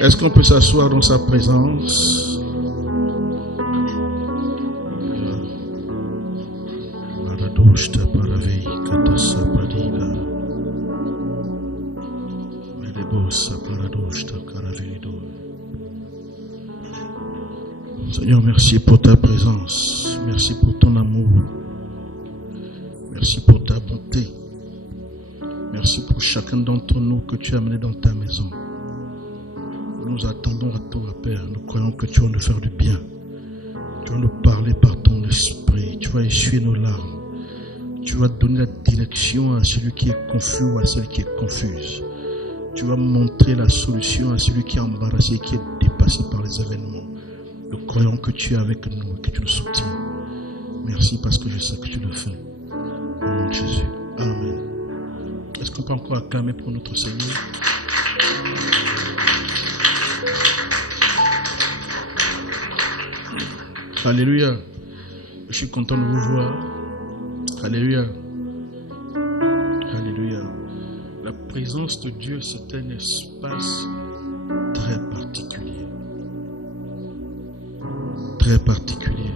Est-ce qu'on peut s'asseoir dans sa présence? Seigneur, merci pour ta présence. Merci pour ton amour. Merci pour ta bonté. Merci pour chacun d'entre nous que tu as amené dans ta maison. Nous attendons à toi, Père. Nous croyons que tu vas nous faire du bien. Tu vas nous parler par ton esprit. Tu vas essuyer nos larmes. Tu vas donner la direction à celui qui est confus ou à celle qui est confuse. Tu vas montrer la solution à celui qui est embarrassé et qui est dépassé par les événements. Nous croyons que tu es avec nous et que tu nous soutiens. Merci parce que je sais que tu le fais. Au nom de Jésus. Amen. Est-ce qu'on peut encore acclamer pour notre Seigneur? Alléluia. Je suis content de vous voir. Alléluia. Alléluia. La présence de Dieu, c'est un espace très particulier. Très particulier.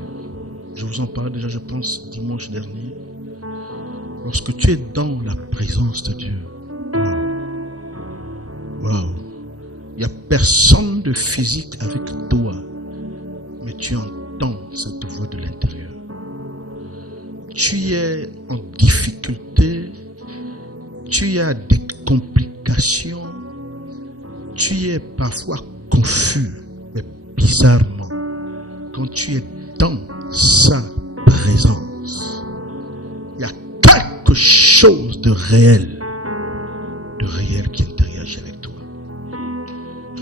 Je vous en parlais déjà, je pense, dimanche dernier. Lorsque tu es dans la présence de Dieu, waouh, il n'y a personne de physique avec toi, mais tu entends cette voix de l'intérieur. Tu es en difficulté, tu as des complications, tu es parfois confus, mais bizarrement, quand tu es dans sa présence, il y a quelque chose de réel qui interagit avec toi.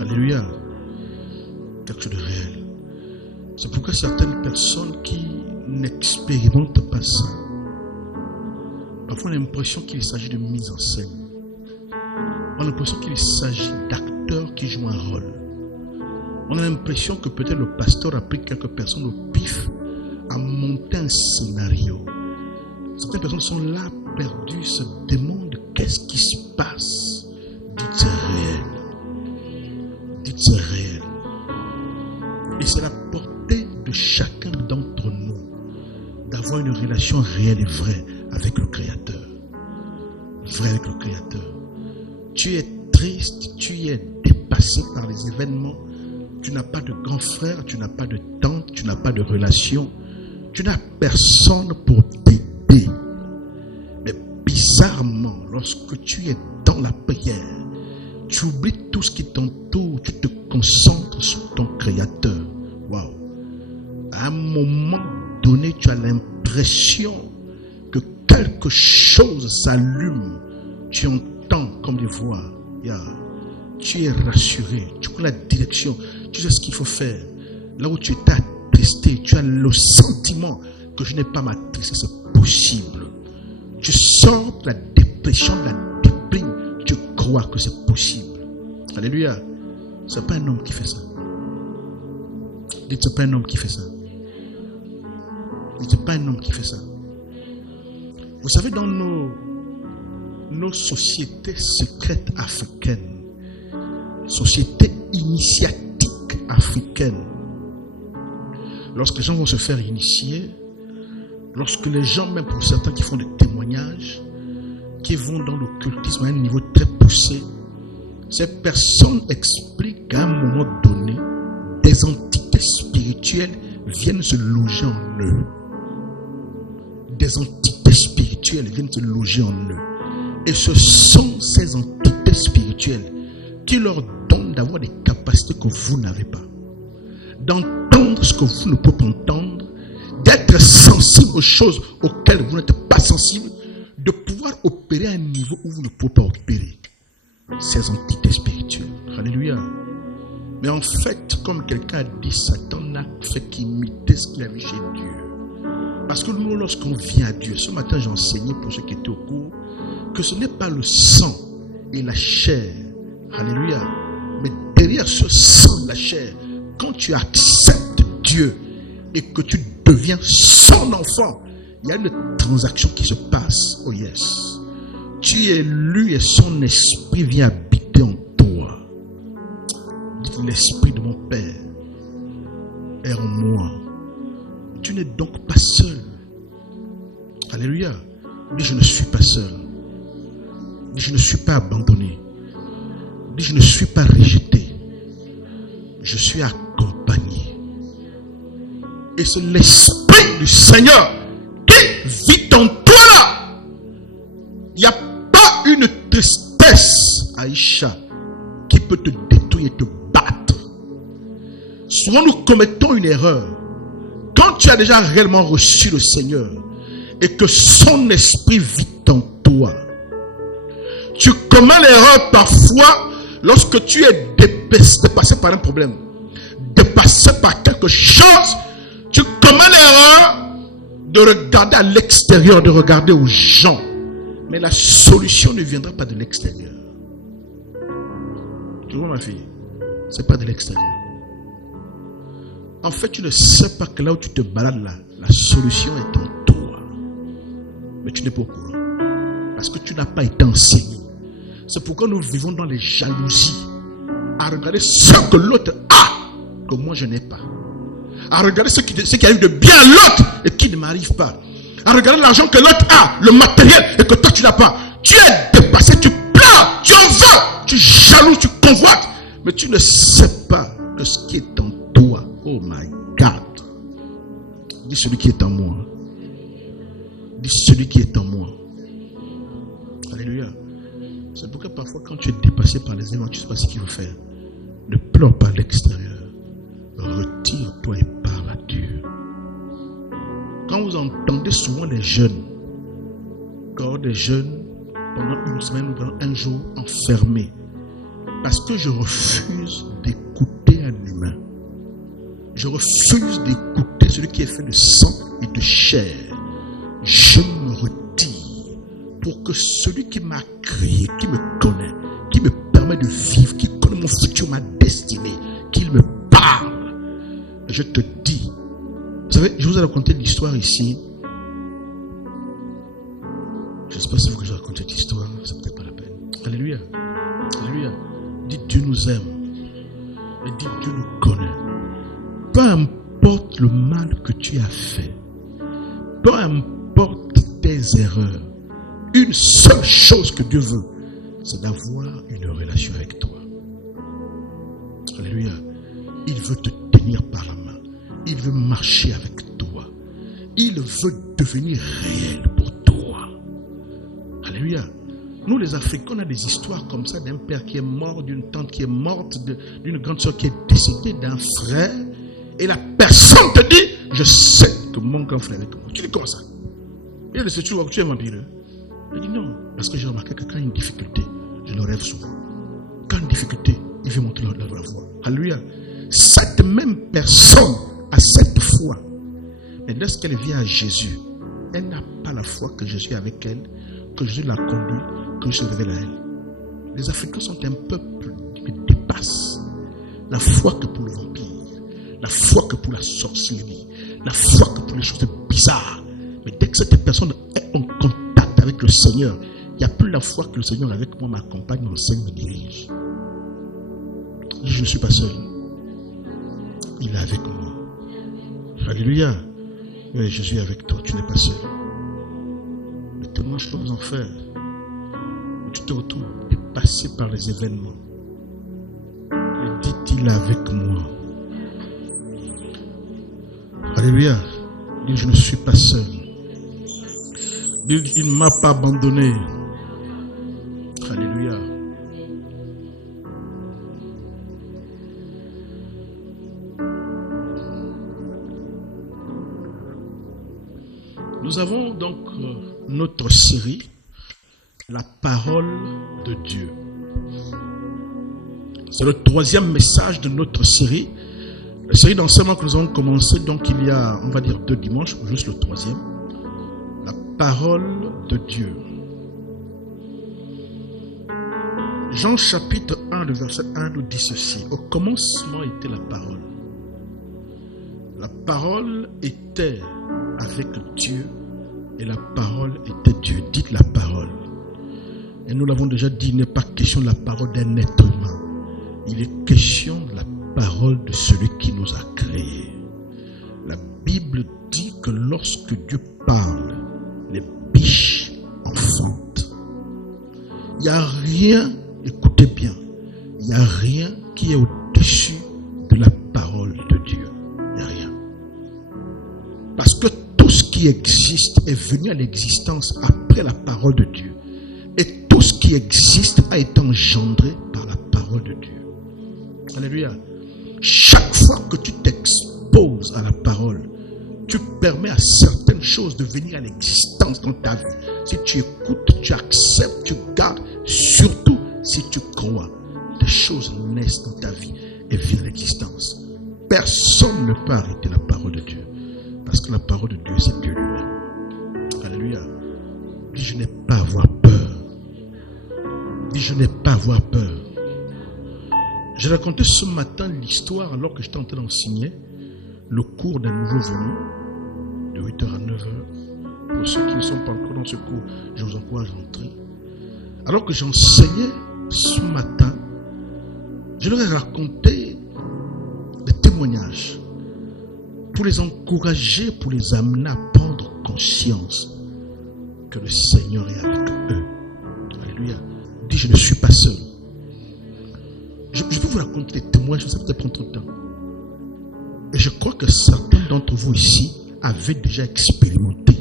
Alléluia. Quelque chose de réel. C'est pourquoi certaines personnes qui n'expérimentent pas ça, parfois on a l'impression qu'il s'agit de mise en scène. On a l'impression qu'il s'agit d'acteurs qui jouent un rôle. On a l'impression que peut-être le pasteur a pris quelques personnes au pif à monter un scénario. Certaines personnes sont là, perdues, se demandent qu'est-ce qui se passe. Dites c'est réel. Dites c'est réel. Et c'est la portée de chacun d'entre nous d'avoir une relation réelle et vraie avec le Créateur. Vrai avec le Créateur. Tu es triste, tu es dépassé par les événements. Tu n'as pas de grand frère, tu n'as pas de tante, tu n'as pas de relation. Tu n'as personne pour t'aider. Mais bizarrement, lorsque tu es dans la prière, tu oublies tout ce qui t'entoure, tu te concentres sur ton Créateur. Waouh! À un moment donné, tu as l'impression que quelque chose s'allume. Tu entends comme des voix. Tu es rassuré, tu connais la direction, tu sais ce qu'il faut faire. Là où tu étais attristé, tu as le sentiment que je n'ai pas m'attrister, c'est possible. Tu sors de la dépression, de la déprime, tu crois que c'est possible. Alléluia. C'est pas un homme qui fait ça. Dites, c'est pas un homme qui fait ça. Dites, c'est pas un homme qui fait ça. Vous savez, dans nos sociétés secrètes africaines, sociétés initiatiques africaines, lorsque les gens vont se faire initier, lorsque les gens, même pour certains qui font des témoignages, qui vont dans l'occultisme à un niveau très poussé, ces personnes expliquent qu'à un moment donné, des entités spirituelles viennent se loger en eux. Des entités spirituelles viennent se loger en eux. Et ce sont ces entités spirituelles qui leur donnent d'avoir des capacités que vous n'avez pas. D'entendre ce que vous ne pouvez pas entendre, d'être sensible aux choses auxquelles vous n'êtes pas sensible, de pouvoir opérer à un niveau où vous ne pouvez pas opérer. Ces entités spirituelles. Alléluia. Mais en fait, comme quelqu'un a dit, Satan n'a fait qu'imiter ce qu'il a vu chez Dieu. Parce que nous, lorsqu'on vient à Dieu, ce matin j'ai enseigné pour ceux qui étaient au cours, que ce n'est pas le sang et la chair. Alléluia. Mais derrière ce sang et la chair, quand tu acceptes Dieu et que tu deviens son enfant, il y a une transaction qui se passe. Oh yes. Tu es élu et son esprit vient habiter en toi. Dites, l'esprit de mon Père est en moi. Tu n'es donc pas seul. Alléluia. Dis, je ne suis pas seul. Dis, je ne suis pas abandonné. Dis, je ne suis pas rejeté. Je suis accompagné. Et c'est l'esprit du Seigneur qui vit en toi là. Il n'y a pas une tristesse, Aïcha, qui peut te détruire et te battre. Souvent nous commettons une erreur. Quand tu as déjà réellement reçu le Seigneur et que son esprit vit en toi, tu commets l'erreur parfois lorsque tu es dépassé par un problème, dépassé par quelque chose. Tu commets l'erreur de regarder à l'extérieur, de regarder aux gens. Mais la solution ne viendra pas de l'extérieur. Tu vois ma fille? Ce n'est pas de l'extérieur. En fait, tu ne sais pas que là où tu te balades là, la solution est en toi. Mais tu n'es pas au courant. Parce que tu n'as pas été enseigné. C'est pourquoi nous vivons dans les jalousies. À regarder ce que l'autre a, que moi je n'ai pas. À regarder ce qui arrive de bien à l'autre et qui ne m'arrive pas. À regarder l'argent que l'autre a, le matériel, et que toi tu n'as pas. Tu es dépassé, tu pleures, tu en veux, tu jalouses, tu convoites. Mais tu ne sais pas que ce qui est en toi, oh my God. Dis celui qui est en moi. Dis celui qui est en moi. Alléluia. C'est pourquoi parfois quand tu es dépassé par les événements, tu ne sais pas ce qu'il faut faire. Ne pleure pas à l'extérieur. Retire-toi et parle à Dieu. Quand vous entendez souvent les jeunes, quand des jeunes, pendant une semaine ou pendant un jour, enfermés, parce que je refuse d'écouter un humain. Je refuse d'écouter celui qui est fait de sang et de chair. Je me retire pour que celui qui m'a créé, qui me connaît, qui me permet de vivre, qui connaît mon futur, ma destinée, qu'il me parle. Je te dis, vous savez, je vous ai raconté l'histoire ici. Je ne sais pas si vous avez raconté l'histoire, c'est peut-être pas la peine. Alléluia. Alléluia. Dites Dieu nous aime. Et dites Dieu nous connaît. Peu importe le mal que tu as fait, peu importe tes erreurs, une seule chose que Dieu veut, c'est d'avoir une relation avec toi. Alléluia. Il veut te tenir par la main. Il veut marcher avec toi. Il veut devenir réel pour toi. Alléluia. Nous les Africains, on a des histoires comme ça d'un père qui est mort, d'une tante qui est morte, d'une grande soeur qui est décédée, d'un frère. Et la personne te dit, je sais que mon grand frère est avec moi. Tu dis comment ça? Il a dit, tu vois que tu es vampire. Il dit non, parce que j'ai remarqué que quand il y a une difficulté, je le rêve souvent. Quand il y a une difficulté, il veut montrer la voie. Alléluia. Cette même personne a cette foi. Mais lorsqu'elle vient à Jésus, elle n'a pas la foi que Jésus est avec elle, que Jésus la conduit, que Jésus se révèle à elle. Les Africains sont un peuple qui dépasse la foi que pour le vampire, la foi que pour la sorcellerie, la foi que pour les choses bizarres. Mais dès que cette personne est en contact avec le Seigneur, il n'y a plus la foi que le Seigneur avec moi m'accompagne, m'enseigne, me dirige. Je ne suis pas seul. Il est avec moi. Alléluia. Oui, je suis avec toi, tu n'es pas seul. Mais tellement je peux vous en faire. Tu te retrouves dépassé par les événements. Et dites, il est avec moi. Alléluia. Dis, je ne suis pas seul. Dis, il ne m'a pas abandonné. Alléluia. Nous avons donc notre série, la parole de Dieu. C'est le troisième message de notre série. La série d'enseignement que nous avons commencé, donc il y a, on va dire 2 dimanches, juste le troisième. La parole de Dieu. Jean chapitre 1, le verset 1 nous dit ceci. Au commencement était la parole. La parole était avec Dieu et la parole était Dieu. Dites la parole. Et nous l'avons déjà dit, il n'est pas question de la parole d'un être humain, il est question de la parole de celui qui nous a créés. La Bible dit que lorsque Dieu parle, les biches enfantent. Il n'y a rien, écoutez bien, il n'y a rien qui est au-dessus de la parole de Dieu. Il n'y a rien. Parce que tout ce qui existe est venu à l'existence après la parole de Dieu. Et tout ce qui existe a été engendré par la parole de Dieu. Alléluia. Chaque fois que tu t'exposes à la parole, tu permets à certaines choses de venir à l'existence dans ta vie. Si tu écoutes, tu acceptes, tu gardes, surtout si tu crois, des choses naissent dans ta vie et viennent à l'existence. Personne ne peut arrêter la parole de Dieu. Parce que la parole de Dieu, c'est Dieu lui-même. Alléluia. Dis, je n'ai pas à avoir peur. Dis, je n'ai pas à avoir peur. J'ai raconté ce matin l'histoire alors que j'étais en train d'enseigner le cours d'un nouveau venu de 8h à 9h. Pour ceux qui ne sont pas encore dans ce cours, je vous encourage à entrer. Alors que j'enseignais ce matin, je leur ai raconté des témoignages pour les encourager, pour les amener à prendre conscience que le Seigneur est avec eux. Alléluia. Dis, je ne suis pas seul. Je peux vous raconter des témoignages, ça peut peut-être prendre trop de temps. Et je crois que certains d'entre vous ici avaient déjà expérimenté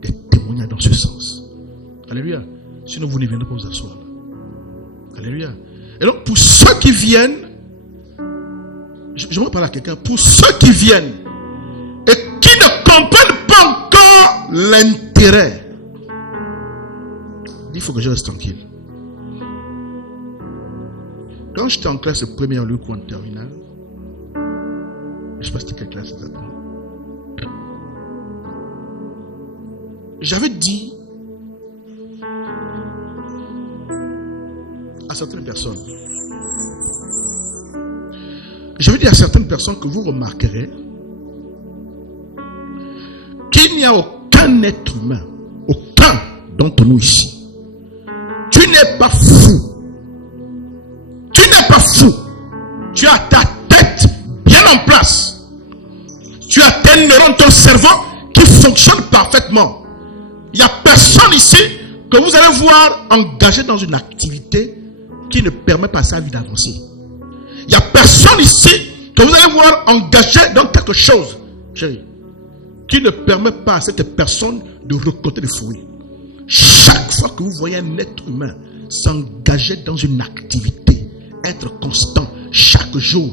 des témoignages dans ce sens. Alléluia. Sinon, vous ne viendrez pas vous asseoir. Alléluia. Et donc, pour ceux qui viennent, j'aimerais parler à quelqu'un, pour ceux qui viennent et qui ne comprennent pas encore l'intérêt, il faut que je reste tranquille. Quand j'étais en classe première, le cours en terminale, je ne sais pas c'était quelle classe exactement, j'avais dit à certaines personnes, que vous remarquerez qu'il n'y a aucun être humain, aucun d'entre nous ici. Tu n'es pas fou. Tu n'es pas fou. Tu as ta tête bien en place. Tu as tes neurones, ton cerveau qui fonctionne parfaitement. Il n'y a personne ici que vous allez voir engagé dans une activité qui ne permet pas à sa vie d'avancer. Il n'y a personne ici que vous allez voir engagé dans quelque chose, chérie, qui ne permet pas à cette personne de récolter des fruits. Chaque fois que vous voyez un être humain s'engager dans une activité, être constant chaque jour,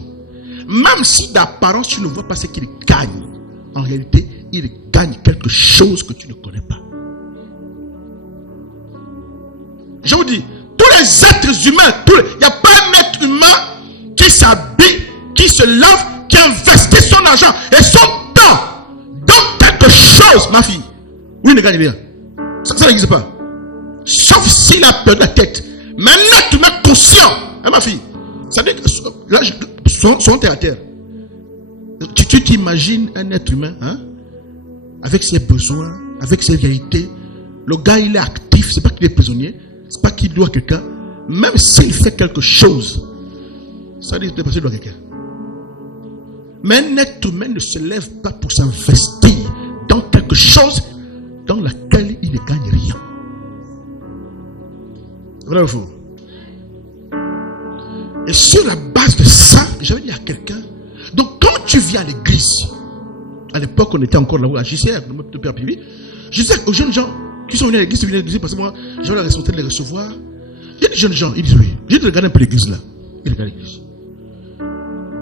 même si d'apparence tu ne vois pas ce qu'il gagne, en réalité, il gagne quelque chose que tu ne connais pas. Je vous dis, tous les êtres humains, il n'y a pas un être humain qui s'habille, qui se lave, qui investit son argent et son temps dans quelque chose, ma fille. Oui, ne gagne rien. Ça n'existe pas. Sauf s'il a perdu la tête. Mais un être humain conscient, hein, ma fille. Ça veut dire que là, son terre à terre. Tu t'imagines un être humain, hein, avec ses besoins, avec ses vérités. Le gars, il est actif, c'est pas qu'il est prisonnier, c'est pas qu'il doit quelqu'un. Même s'il fait quelque chose, ça veut dire qu'il doit quelqu'un. Mais un être humain ne se lève pas pour s'investir dans quelque chose dans laquelle il ne gagne rien. Vrai ou faux? Et sur la base de ça, j'avais dit à quelqu'un, donc quand tu viens à l'église, à l'époque on était encore là où à JCR, le Père Pivi, je disais aux jeunes gens qui sont venus à l'église, parce que moi j'avais la responsabilité de les recevoir. Il y a des jeunes gens, ils disent oui, j'ai dit regarder un peu l'église là. Ils regardent l'église.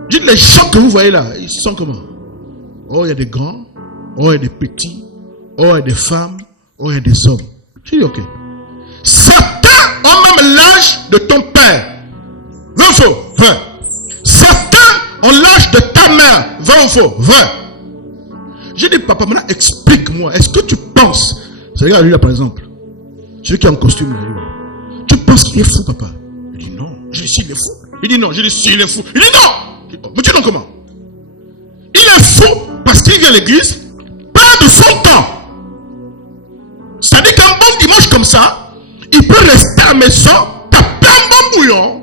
J'ai dit les gens que vous voyez là, ils sont comment? Oh, il y a des grands, oh, il y a des petits, oh, il y a des femmes, oh, il y a des hommes. J'ai dit ok. Certains ont même l'âge de ton père. Vrai ou faux? Vrai. Certains ont l'âge de ta mère. Vrai ou faux? Vrai. J'ai dit, papa, maintenant explique-moi. Est-ce que tu penses, c'est regarde lui là par exemple, celui qui est en costume là, tu penses qu'il est fou, papa? Il dit non. J'ai dit si, il est fou. Il dit non. J'ai dit si, il est fou. Il dit non. Mais tu dis non comment? Il est fou parce qu'il vient à l'église, pas de son temps. C'est-à-dire qu'un bon dimanche comme ça, il peut rester à la maison, taper un bon bouillon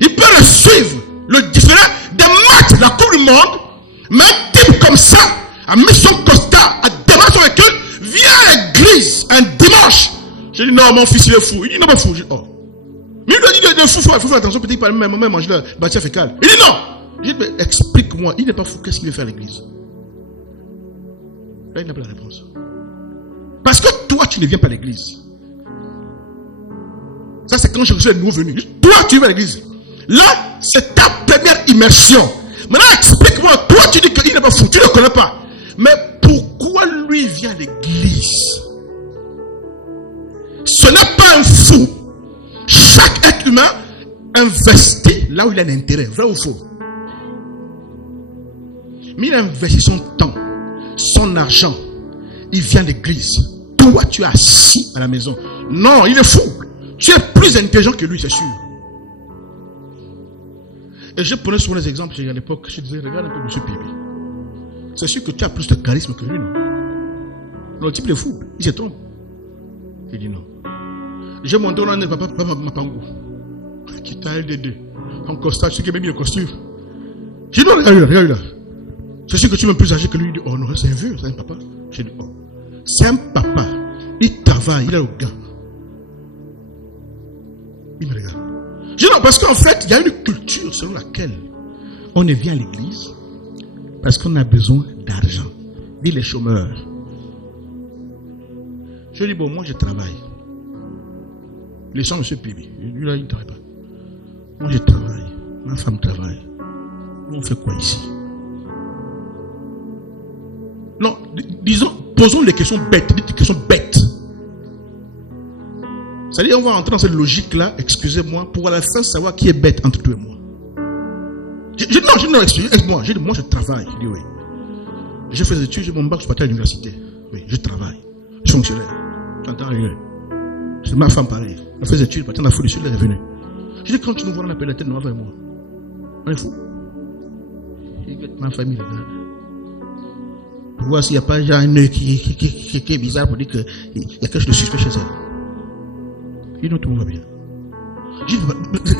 Il peut le suivre, le différent des matchs de la Coupe du Monde, mais un type comme ça a mis son costard, a démarré son véhicule, vient à l'église un dimanche. Je dis non, mon fils il est fou. Il dit non, pas fou. Je dis oh. Mais il doit dire il est fou, il faut faire attention, peut-être qu'il peut même manger la matière fécale. Il dit non. Je dis mais explique-moi, il n'est pas fou, qu'est-ce qu'il veut faire à l'église? Là, il n'a pas la réponse. Parce que toi, tu ne viens pas à l'église. Ça, c'est quand je suis nouveau venu. Toi, tu vas à l'église. Là, c'est ta première immersion. Maintenant, explique-moi. Toi, tu dis qu'il n'est pas fou. Tu ne le connais pas. Mais pourquoi lui vient à l'église? Ce n'est pas un fou. Chaque être humain investit là où il a un intérêt. Vrai ou faux? Mais il investit son temps, son argent. Il vient à l'église. Toi, tu es assis à la maison. Non, il est fou. Tu es plus intelligent que lui, c'est sûr. Et je prenais souvent les exemples. À l'époque, je disais, regarde un peu M. Pibi. C'est sûr que tu as plus de charisme que lui, non? Le type est fou. Il se trompe. Il dit non. J'ai monté un papa Mapango. Qui t'a aidé. En costard, tu sais qu'il m'a mis le costume. J'ai dit non, regarde là. C'est sûr que tu es plus âgé que lui. Il dit, oh non, c'est un vieux, c'est un papa. J'ai dit, oh. C'est un papa. Il travaille, il a le gars. Il me regarde. Je dis non, parce qu'en fait, il y a une culture selon laquelle on ne vient à l'église parce qu'on a besoin d'argent. Dit les chômeurs. Je dis bon, moi je travaille. Laissons M. Pibi. Lui là, il ne travaille pas. Moi je travaille. Ma femme travaille. On fait quoi ici? Non, disons, posons les questions bêtes. Des questions bêtes. C'est-à-dire, on va entrer dans cette logique-là, excusez-moi, pour à la fin savoir qui est bête entre toi et moi. Non, excusez-moi. Je dis, moi, je travaille. Je dis, oui. J'ai fait des études, j'ai mon bac, je suis parti à l'université. Oui, je travaille. Je suis fonctionnaire. J'entends rien. C'est ma femme pareil. Elle fait des études, partie en Afrique du Sud, elle est revenue. Je dis, quand tu nous vois, on appelle la tête noire vers moi. On est fou. Ma famille regarde. Pour voir s'il n'y a pas genre un œil qui est bizarre pour dire qu'il y a quelque chose de suspect chez elle. Et nous, tout le monde va bien. Je dis,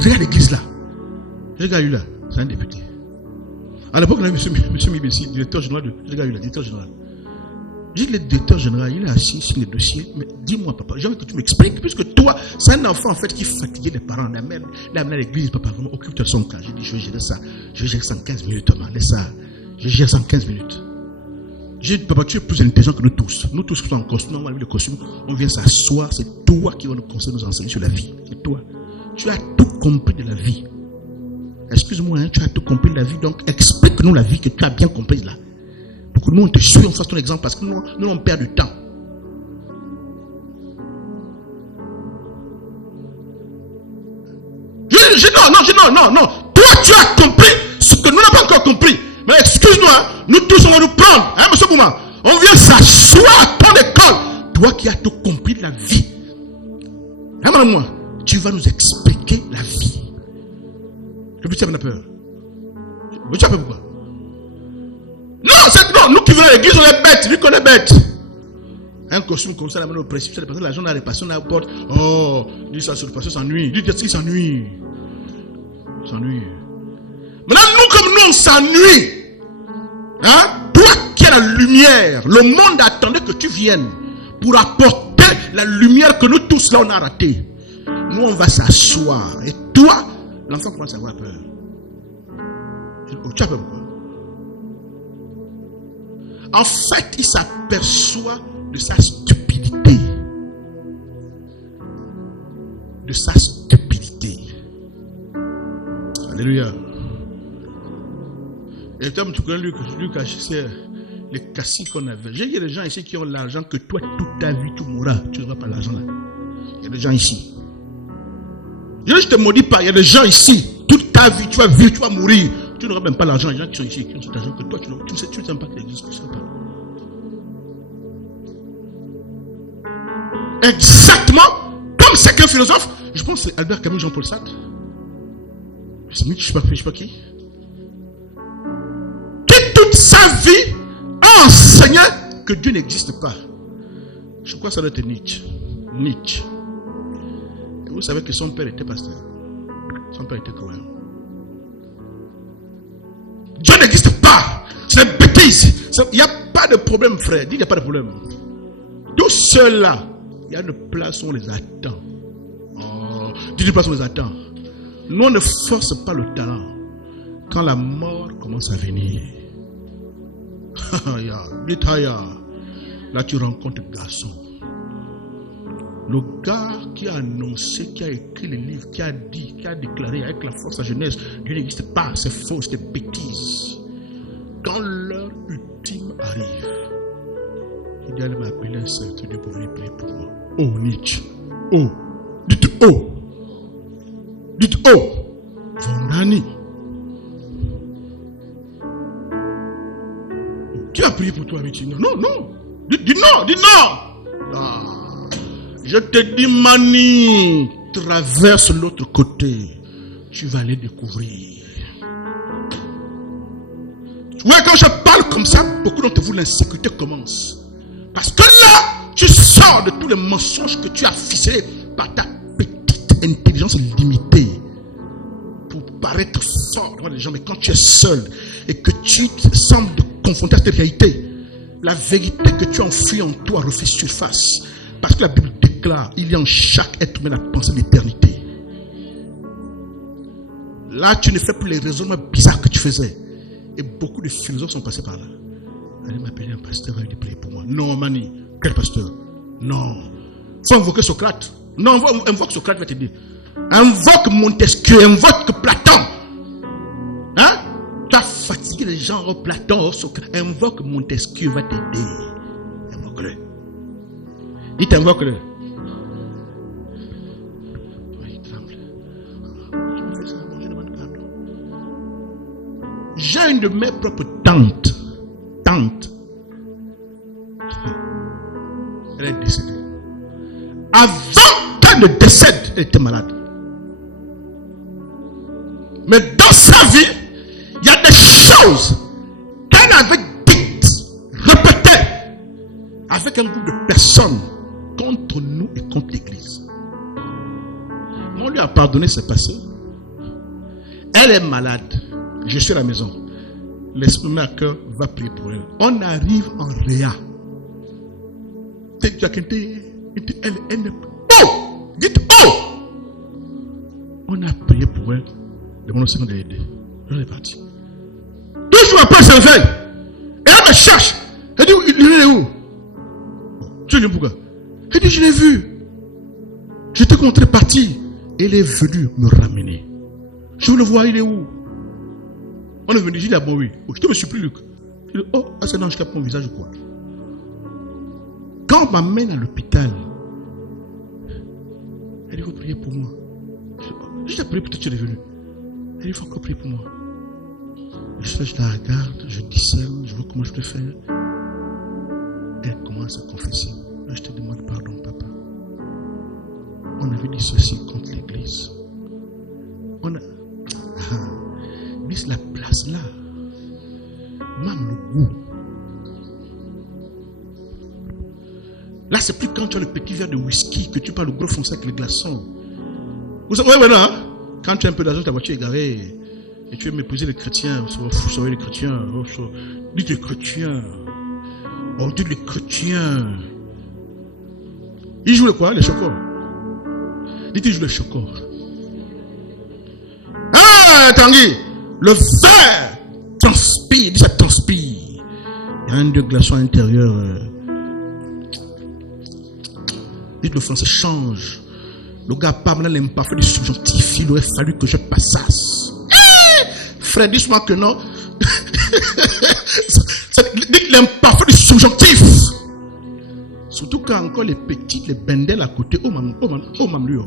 regarde l'église là. Regarde lui là, c'est un député. À l'époque, on avait M. Mibessi, directeur général regarde lui là, directeur général. Je dis, le directeur général, il est assis sur les dossiers. Mais dis-moi, papa, j'ai envie que tu m'expliques, puisque toi, c'est un enfant en fait qui fatiguait les parents. Il a amené à l'église, papa, vraiment, occupe-toi de son cas. J'ai dit, je vais gérer ça. Je vais gérer ça en 15 minutes, maman. Laisse ça. Je gère ça en 15 minutes. J'ai dit, papa, tu es plus intelligent que nous tous. Nous tous qui sommes en costume, on a mis le costume, on vient s'asseoir. C'est toi qui vas nous conseiller, nous enseigner sur la vie. C'est toi. Tu as tout compris de la vie. Excuse-moi, hein, tu as tout compris de la vie. Donc, explique-nous la vie que tu as bien comprise là. Donc, nous, on te suit, on fasse ton exemple parce que nous, on perd du temps. Je dis, non. Toi, tu as compris ce que nous n'avons pas encore compris. Mais excuse-nous, hein, nous tous, on va nous prendre. Hein, monsieur Bouma? On vient s'asseoir à ton école. Toi qui as tout compris de la vie. Hein, madame, moi, tu vas nous expliquer la vie. Le petit a peur. Tu as peur pourquoi? Non, nous qui venons à l'église, on est bêtes. Lui qu'on est bêtes. Un costume comme ça, la main au précipice, l'argent à la réparation, la porte. Oh, dis ça sur le passé, s'ennuie. Dis qu'il s'ennuie. S'ennuie. Maintenant, nous, comme nous, on s'ennuie. Hein? Toi qui as la lumière, le monde attendait que tu viennes pour apporter la lumière que nous tous là on a raté. Nous on va s'asseoir. Et toi, l'enfant commence à avoir peur. Tu as peur pourquoi? En fait, il s'aperçoit de sa stupidité. De sa stupidité. Alléluia. Et comme tu connais Luc agissait les cassis qu'on avait. J'ai dit des gens ici qui ont l'argent que toi, toute ta vie, tu mourras. Tu n'auras pas l'argent là. Il y a des gens ici. Je ne te maudis pas. Il y a des gens ici. Toute ta vie, tu vas vivre, tu vas mourir. Tu n'auras même pas l'argent. Il y a des gens qui sont ici, qui ont cet argent que toi, tu ne sais pas qu'il existe. Tu ne sais pas. Exactement. Comme c'est qu'un philosophe. Je pense que c'est Albert Camus, Jean-Paul Sartre. Je ne sais pas qui. Toute sa vie a enseigné que Dieu n'existe pas. Je crois que ça doit être Nietzsche. Et vous savez que son père était pasteur. Son père était coréen. Dieu n'existe pas. C'est une bêtise. Il n'y a pas de problème, frère. Dis, il n'y a pas de problème. Tous ceux-là, il y a une place où on les attend. Oh, dis une place où on les attend. Nous, on ne force pas le talent. Quand la mort commence à venir, là tu rencontres le garçon. Le gars qui a annoncé, qui a écrit les livres, qui a dit, qui a déclaré avec la force de sa jeunesse, Dieu n'existe pas, c'est faux, c'est des bêtises. Quand l'heure ultime arrive, il dit, elle m'a appelé un serviteur de Dieu pour venir prier pour moi. Oh, Nietzsche. Oh. Dites oh. Dites oh. Vondani. Qui a prié pour toi, Nietzsche? Non, non. Dis non, dis non. Ah. Je te dis, Mani, traverse l'autre côté. Tu vas les découvrir. Ouais, quand je parle comme ça, beaucoup d'entre vous, l'insécurité commence. Parce que là, tu sors de tous les mensonges que tu as ficelés par ta petite intelligence limitée pour paraître fort devant les gens. Mais quand tu es seul et que tu sembles te confronter à cette réalité, la vérité que tu as enfouie en toi refait surface. Parce que la Bible déclare, il y a en chaque être humain la pensée de l'éternité. Là, tu ne fais plus les raisonnements bizarres que tu faisais. Et beaucoup de philosophes sont passés par là. Allez m'appeler un pasteur, il dit prier pour moi. Non, Mani, quel pasteur? Non. Il faut invoquer Socrate. Non, invoque Socrate, va te dire. Invoque Montesquieu, invoque Platon. Hein? Tu as fatigué les gens, Platon, Socrate. Invoque Montesquieu, va t'aider. Invoque-le. Il t'invoque-le. Il tremble. J'ai une de mes propres tantes. Elle est décédée. Avant qu'elle ne décède, elle était malade. Mais dans sa vie, il y a des choses qu'elle avait dites, répétées, avec un groupe de personnes contre nous et contre l'église. On lui a pardonné, c'est passé. Elle est malade. Je suis à la maison. L'esprit à cœur va prier pour elle. On arrive en réa. Elle n'est pas. Oh! Dites oh! On a prié pour elle. Demandons au Seigneur de l'aider. Elle est partie. 2 jours après, elle se réveille. Et elle me cherche. Elle dit, il est où? Tu dis pourquoi? Elle dit, je l'ai vu. J'étais contreparti. Elle est venue me ramener. Je veux le voir, il est où? On est venu, j'ai dit, ah bon oui. Je te me supplie, Luc. Je dis, oh, c'est un handicap mon visage ou quoi? Quand on m'amène à l'hôpital, elle dit, il faut prier pour moi. Je t'ai prié pour toi, tu es venu. Elle dit, il faut encore prier pour moi. Je la regarde, je discerne, je vois comment je peux faire. Elle commence à confesser. Là, je te demande pardon, papa. On avait dit ceci contre l'église. On a mis la place là. Même le goût. Là, c'est plus quand tu as le petit verre de whisky que tu parles le gros foncé avec les glaçons. Vous savez, ouais, maintenant, hein? Quand tu as un peu d'argent, ta voiture est garée et tu veux mépriser les chrétiens, vous savez les chrétiens, dites les chrétiens, oh, dites les chrétiens. Ils jouent le quoi? Les chocos. Dites, ils jouent les chocos. Ah, Tanguy, le verre transpire, dit ça transpire. Il y a un de glaçons à l'intérieur. Dites le français change. Le gars parle maintenant l'imparfait du subjonctif. Il aurait fallu que je passasse. Frère, dis-moi que non. Dites l'imparfait du subjonctif. Surtout quand encore les petites, les bendelles à côté. Oh, mamlio.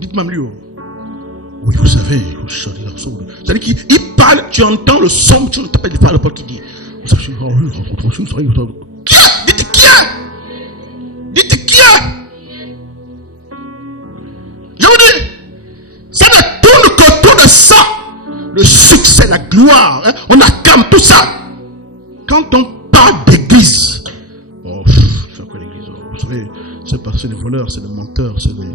Dites mamlio. Oui, vous savez, c'est-à-dire qu'il parle, tu entends le son, tu n'entends pas les paroles qu'il dit. Dites qui est? Dites qui est? Je vous dis, ça ne tourne qu'autour de ça. Le succès, la gloire, hein? On acclame tout ça. Quand on parle d'église, oh, c'est quoi l'église? Vous savez, c'est parce que c'est des voleurs, c'est des menteurs, c'est des...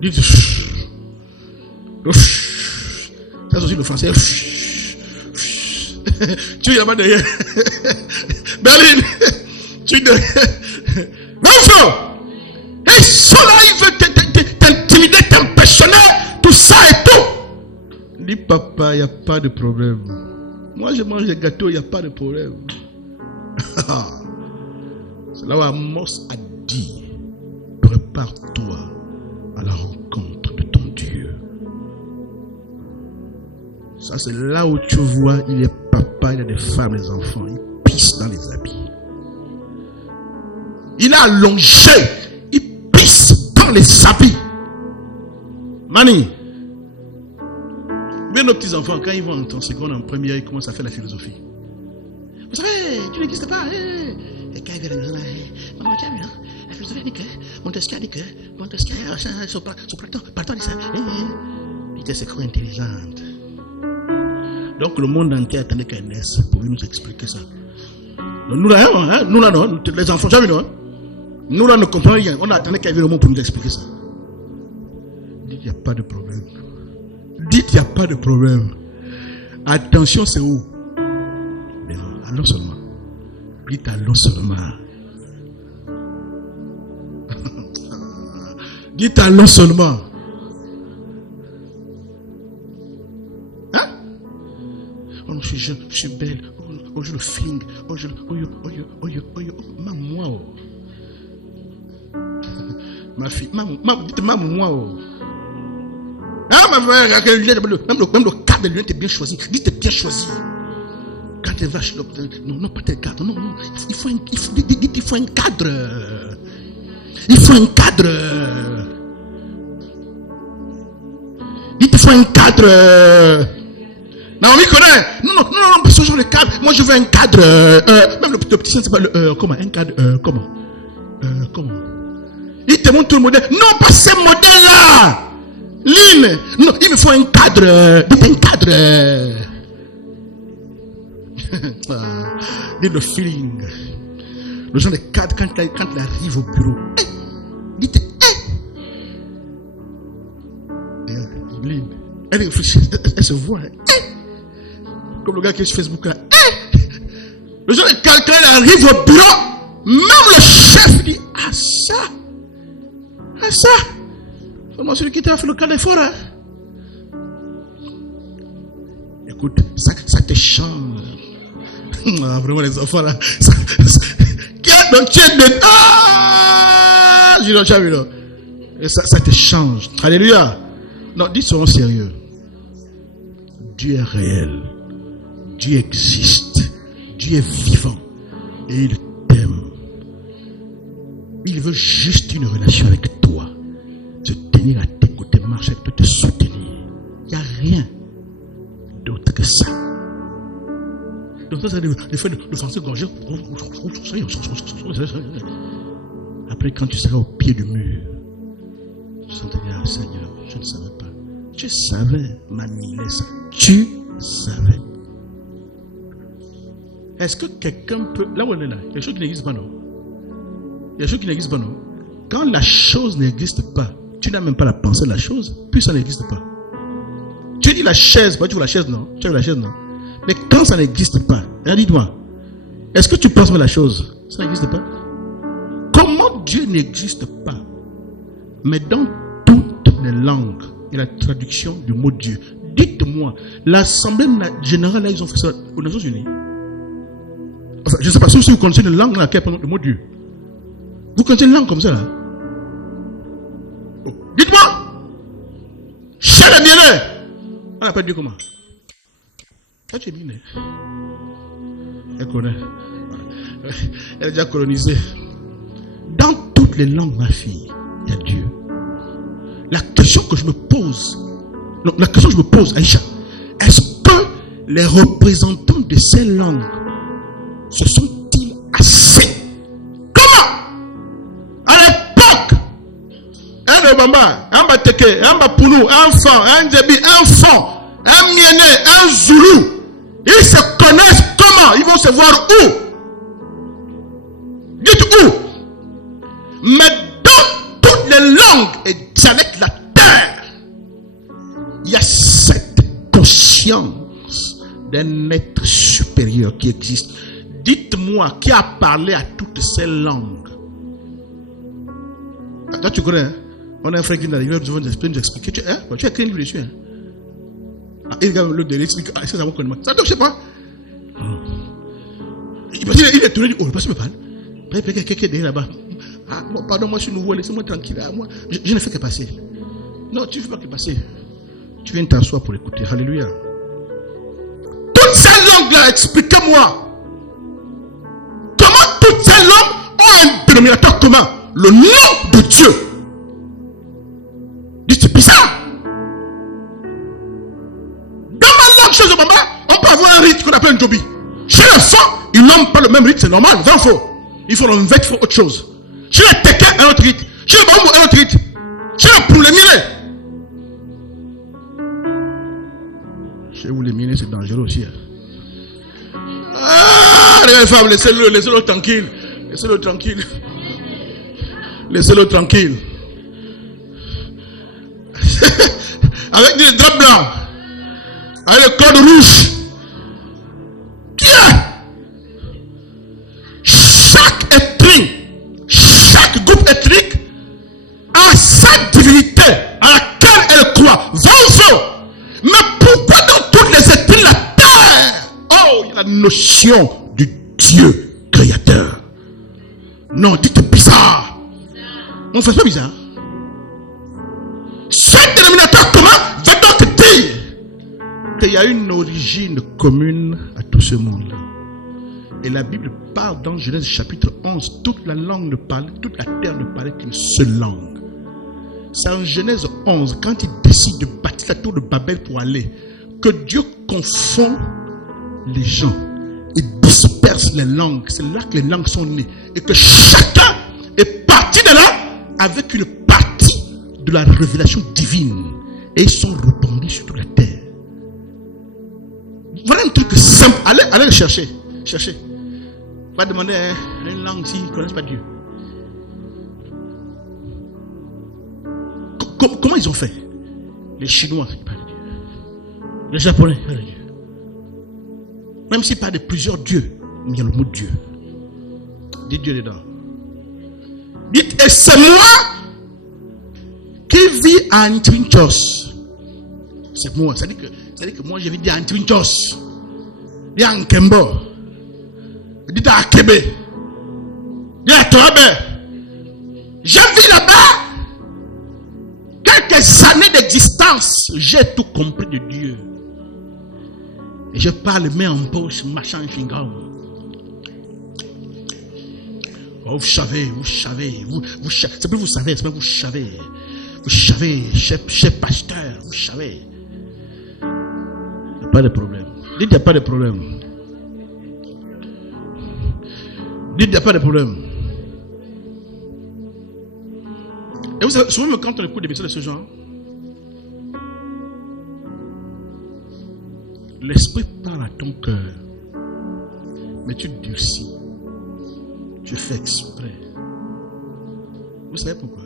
Dites ça c'est aussi le français. Tu es là-bas derrière. Berlin, tu es derrière. Ils sont là, ils veulent t'intimider, t'impressionner, tout ça et tout. Dis papa, il n'y a pas de problème. Moi je mange des gâteaux, il n'y a pas de problème. C'est là où Amos a dit, prépare-toi à la rencontre de ton Dieu. Ça c'est là où tu vois, il est papa, il a des femmes, des enfants, il pisse dans les habits. Il a allongé, il pisse dans les habits. Mani, bien nos petits enfants, quand ils vont en seconde, en première, ils commencent à faire la philosophie. Vous savez, tu n'existes pas. Et quand ils viennent à la maison, maman, tu as vu, la philosophie a dit que, Montesquieu a dit que, Montesquieu, Platon dit ça. Il était trop intelligente. Donc le monde entier attendait qu'elle naisse pour nous expliquer ça. Donc, nous là, non, les enfants, jamais non. Nous là, ne comprenons rien. On attendait qu'elle vienne au monde pour nous expliquer ça. Dites, il n'y a pas de problème. Dites, il n'y a pas de problème. Attention, c'est où? Allons seulement. Dites, allons seulement. Dites, allons seulement. Hein? Oh, je suis jeune, je suis belle. Oh, je le fling. Oh, maman, oh. Ma fille, maman, dites maman, moi. Ah, ma mère, même le cadre de lunettes est bien choisi. Dites bien choisi. Quand tu vas chez le non, pas tes cadres. Non, il faut un cadre. Il faut un cadre. Dites, il faut un cadre. Non, on y connaît. Non, pas ce genre de cadre. Moi, je veux un cadre. Même le petit sens, c'est pas comment? Un cadre, comment? Il te montre tout le modèle. Non, pas ce modèle-là. Lynn, non, il me faut un cadre. Dites un cadre. Dites le feeling. Le genre de cadre quand il arrive au bureau. Dites, Lynn, elle réfléchit, elle se voit. Comme le gars qui est sur Facebook là. Le genre de cadre quand il arrive au bureau, même le chef dit, ah ça. Seulement celui qui t'a fait le cas d'effort. Hein? Écoute, ça te change. Ah, vraiment les enfants là. Donc tu es de... Ah, je n'ai jamais vu là. Et ça te change. Alléluia. Non, dis soyons sérieux. Dieu est réel. Dieu existe. Dieu est vivant. Et il t'aime. Il veut juste une relation avec toi. Se tenir à tes côtés, marcher avec toi, te soutenir. Il n'y a rien d'autre que ça. Donc ça, c'est le fait de français gorgé. Après, quand tu seras au pied du mur, tu sentiras, ah, Seigneur, je ne savais pas. Tu savais manier ça. Tu savais. Est-ce que quelqu'un peut... Là où on est là, il y a des choses qui n'existent pas, non? Il y a des choses qui n'existent pas, non? Quand la chose n'existe pas, tu n'as même pas la pensée de la chose, puis ça n'existe pas. Tu dis la chaise, tu vois la chaise, non? Tu as vu la chaise, non? Mais quand ça n'existe pas, dis-moi, est-ce que tu penses même la chose? Ça n'existe pas. Comment Dieu n'existe pas? Mais dans toutes les langues, il y a la traduction du mot Dieu. Dites-moi, l'Assemblée générale, là, ils ont fait ça aux Nations Unies. Enfin, je ne sais pas si vous connaissez une langue dans laquelle il y a le mot Dieu. Vous connaissez une langue comme ça, là? Oh. Dites-moi, chez les bien-nés, on appelle Dieu comment? Quand tu es bien-né, elle connaît. Elle est déjà colonisée. Dans toutes les langues, ma fille, il y a Dieu. La question que je me pose, Aïcha, est-ce que les représentants de ces langues se sont-ils assez? Comment? À l'époque, un Bamba, un Bateke, un Bapounou, un Fan, un Djebi, un Fon, un Miene, un Zoulou, ils se connaissent comment? Ils vont se voir où? Dites où? Mais dans toutes les langues et dialectes, la conscience d'un être supérieur qui existe. Dites-moi qui a parlé à toutes ces langues. Là, tu connais, hein? On a un frère qui est arrivé, nous nous expliquer. Tu as écrit un livre dessus. Hein? Et le de l'explique. Ah, ça, ça, je sais pas. Il est tourné, oh, le pasteur me parle. Quelqu'un est derrière là-bas. Ah, bon, pardon, moi je suis nouveau, laissez-moi tranquille. Moi, je ne fais que passer. Non, tu ne fais pas que passer. Tu viens t'asseoir pour écouter. Alléluia. Toutes ces langues-là, expliquez-moi. Comment toutes ces langues ont un dénominateur commun? Le nom de Dieu. Dites, c'est bizarre. Dans ma langue, chez Obama, on peut avoir un rite qu'on appelle un jobi. Chez les femmes, ils n'ont pas le même rite, c'est normal, c'est un faux. Il faut l'enlever, il faut autre chose. Chez les Teké, un autre rite. Chez les Bambou, un autre rite. Chez les poules, les miennes. Chez vous, les miennes, c'est dangereux aussi. Hein. Ah, les femmes, laissez-le tranquille. Laissez-le tranquille. Laissez-le tranquille. Avec des draps blancs. Avec le code rouge. Chaque ethnie, chaque groupe ethnique a sa divinité à laquelle elle croit. Vrai ou faux? Mais pourquoi dans toutes les ethnies de la terre, oh, il y a la notion du Dieu créateur? Non, dites bizarre. On ne fait pas bizarre. Ce dénominateur commun va donc dire qu'il y a une origine commune à tout ce monde-là. Et la Bible parle dans Genèse chapitre 11, toute la terre ne parlait qu'une seule langue. C'est en Genèse 11, quand il décide de bâtir la tour de Babel pour aller, que Dieu confond les gens et disperse les langues. C'est là que les langues sont nées. Et que chacun est parti de là avec une partie de la révélation divine. Et ils sont répandus sur toute la terre. Voilà un truc simple. Allez le chercher. Cherchez. Va demander une langue s'ils ne connaissent pas Dieu. Comment ils ont fait? Les Chinois, ils parlent de Dieu. Les Japonais, ils parlent de Dieu. Même s'ils parlent de plusieurs dieux, il y a le mot Dieu. Dites Dieu dedans. Dites, et c'est moi qui vis à Antrinchos. C'est moi. Ça dit que moi, je vis à Antrinchos. Il y a un Kembo. Dites à Kébé. Dites à Toabé. Je vis là-bas. Quelques années d'existence, j'ai tout compris de Dieu. Et je parle main en poche, machin, fingrant. Oh, vous savez. C'est plus vous savez, c'est plus vous savez. Vous savez, chez pasteur, vous savez. Il n'y a pas de problème. Dites, il n'y a pas de problème. Dites, il n'y a pas de problème. Et vous savez, souvent quand on écoute des messages de ce genre, l'esprit parle à ton cœur, mais tu durcis. Tu fais exprès. Vous savez pourquoi?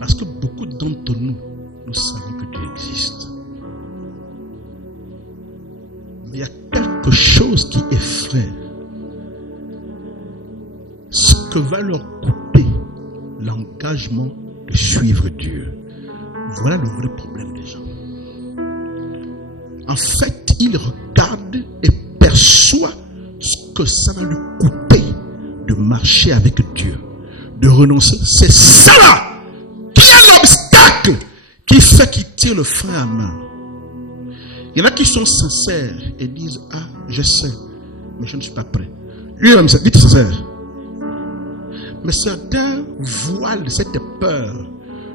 Parce que beaucoup d'entre nous, nous savons que Dieu existe. Mais il y a quelque chose qui effraie. Ce que va leur coûter l'engagement de suivre Dieu. Voilà le vrai problème des gens. En fait, ils regardent et perçoivent ce que ça va lui coûter de marcher avec Dieu, de renoncer. C'est ça là qui est l'obstacle qui fait qu'ils tirent le frein à main. Il y en a qui sont sincères et disent, ah, je sais, mais je ne suis pas prêt. Lui-même, dites sincère. Mais certains voilent cette peur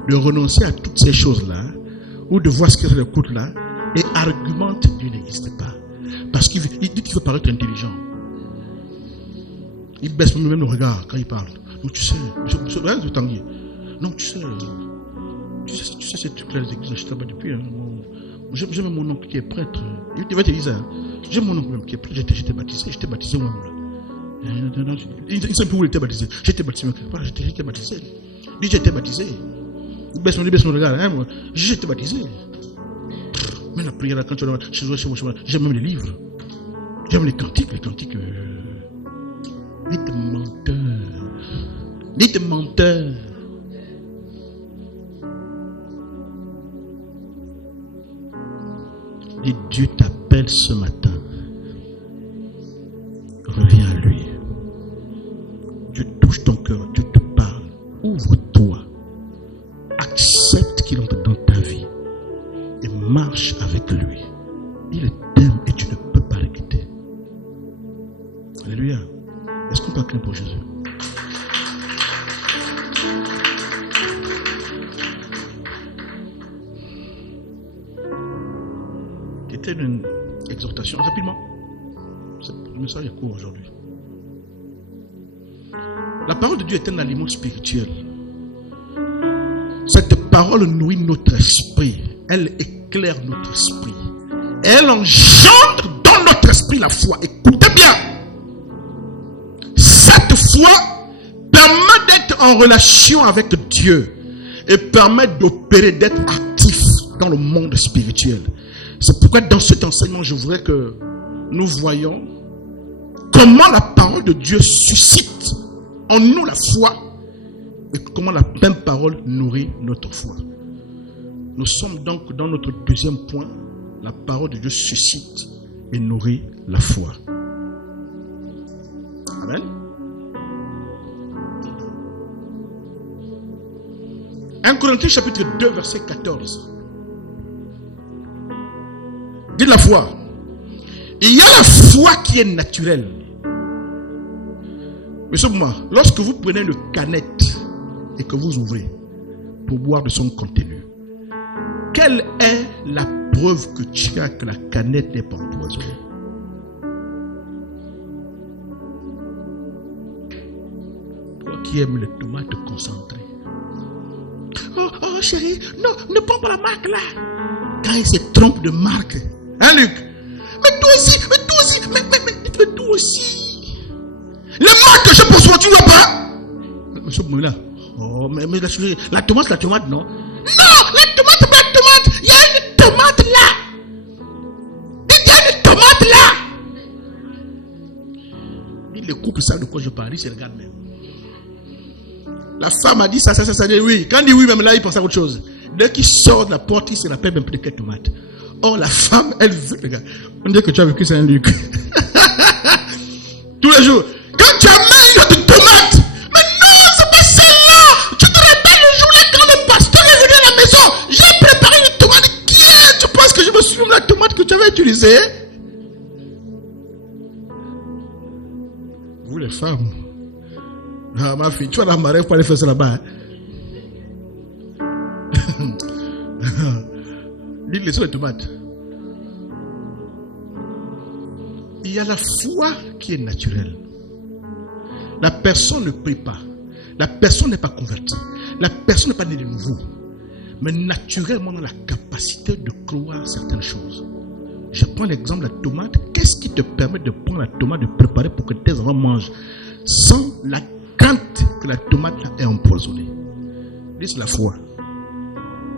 de renoncer à toutes ces choses-là, ou de voir ce que ça leur coûte là, et argumentent que Dieu n'existe pas. Parce qu'il dit qu'il faut paraître intelligent. Il baisse même le regard quand il parle. Donc tu sais, regarde le Tanguy. Non, tu sais ces trucs-là, les églises, je ne sais pas depuis. Hein. J'ai même mon oncle qui est prêtre. Il va te dire ça. J'ai mon oncle même qui est prêtre. J'étais baptisé moi-même. Il ne sait plus où il était baptisé. J'étais baptisé. Voilà, j'étais baptisé. Lui, j'étais baptisé. Il baisse mon regard. Hein, moi. J'étais baptisé. Même la prière, quand tu vas chez moi, j'aime même les livres. J'aime les cantiques. Dites menteur. Et Dieu t'appelle ce matin. Reviens à lui. Dieu touche ton cœur, Dieu te parle. Ouvre-toi. Accepte qu'il entre dans ta vie. Et marche avec lui. Il t'aime et tu ne peux pas le quitter. Alléluia. Est-ce qu'on peut acclamer pour Jésus? C'était une exhortation. Rapidement. Le message est court aujourd'hui. La parole de Dieu est un aliment spirituel. Cette parole nourrit notre esprit. Elle éclaire notre esprit. Et elle engendre dans notre esprit la foi. Écoutez bien. Cette foi permet d'être en relation avec Dieu et permet d'opérer, d'être actif dans le monde spirituel. C'est pourquoi dans cet enseignement, je voudrais que nous voyions comment la parole de Dieu suscite en nous la foi et comment la même parole nourrit notre foi. Nous sommes donc dans notre deuxième point. La parole de Dieu suscite et nourrit la foi. Amen. 1 Corinthiens chapitre 2 verset 14. Dites la foi. Il y a la foi qui est naturelle. Monsieur moi, lorsque vous prenez une canette et que vous ouvrez pour boire de son contenu, quelle est la preuve que tu as que la canette n'est pas empoisonnée? Toi qui aimes les tomates concentrées. Oh chérie, non, ne prends pas la marque là. Quand il se trompe de marque. Hein Luc? Mais toi aussi, Les marques que je pose, tu vois pas? Monsieur Moula. Oh, mais la tomate, non? Non, la tomate, il y a une tomate là. Il y a une tomate là. Il le couple savent de quoi je parle, il se regarde même. La femme a dit ça, dit oui. Quand il dit oui, même là, il pense à autre chose. Dès qu'il sort de la porte, il se rappelle même plus de quelle tomate. Or, la femme, elle veut, regarde. On dit que tu as vécu Saint-Luc. Tous les jours. Quand tu amènes de tomates, mais non, c'est pas celle-là. Tu te rappelles le jour là quand le pasteur est venu à la maison, j'ai préparé une tomate. Qui est? Tu penses que je me souviens de la tomate que tu avais utilisée? Vous les femmes. Ah, ma fille, tu vas la marrer pour aller faire ça là-bas. Dis, laissez les tomates. Il y a la foi qui est naturelle. La personne ne prie pas. La personne n'est pas convertie. La personne n'est pas née de nouveau. Mais naturellement, on a la capacité de croire certaines choses. Je prends l'exemple de la tomate. Qu'est-ce qui te permet de prendre la tomate, de préparer pour que tes enfants mangent sans la crainte que la tomate est empoisonnée? C'est la foi.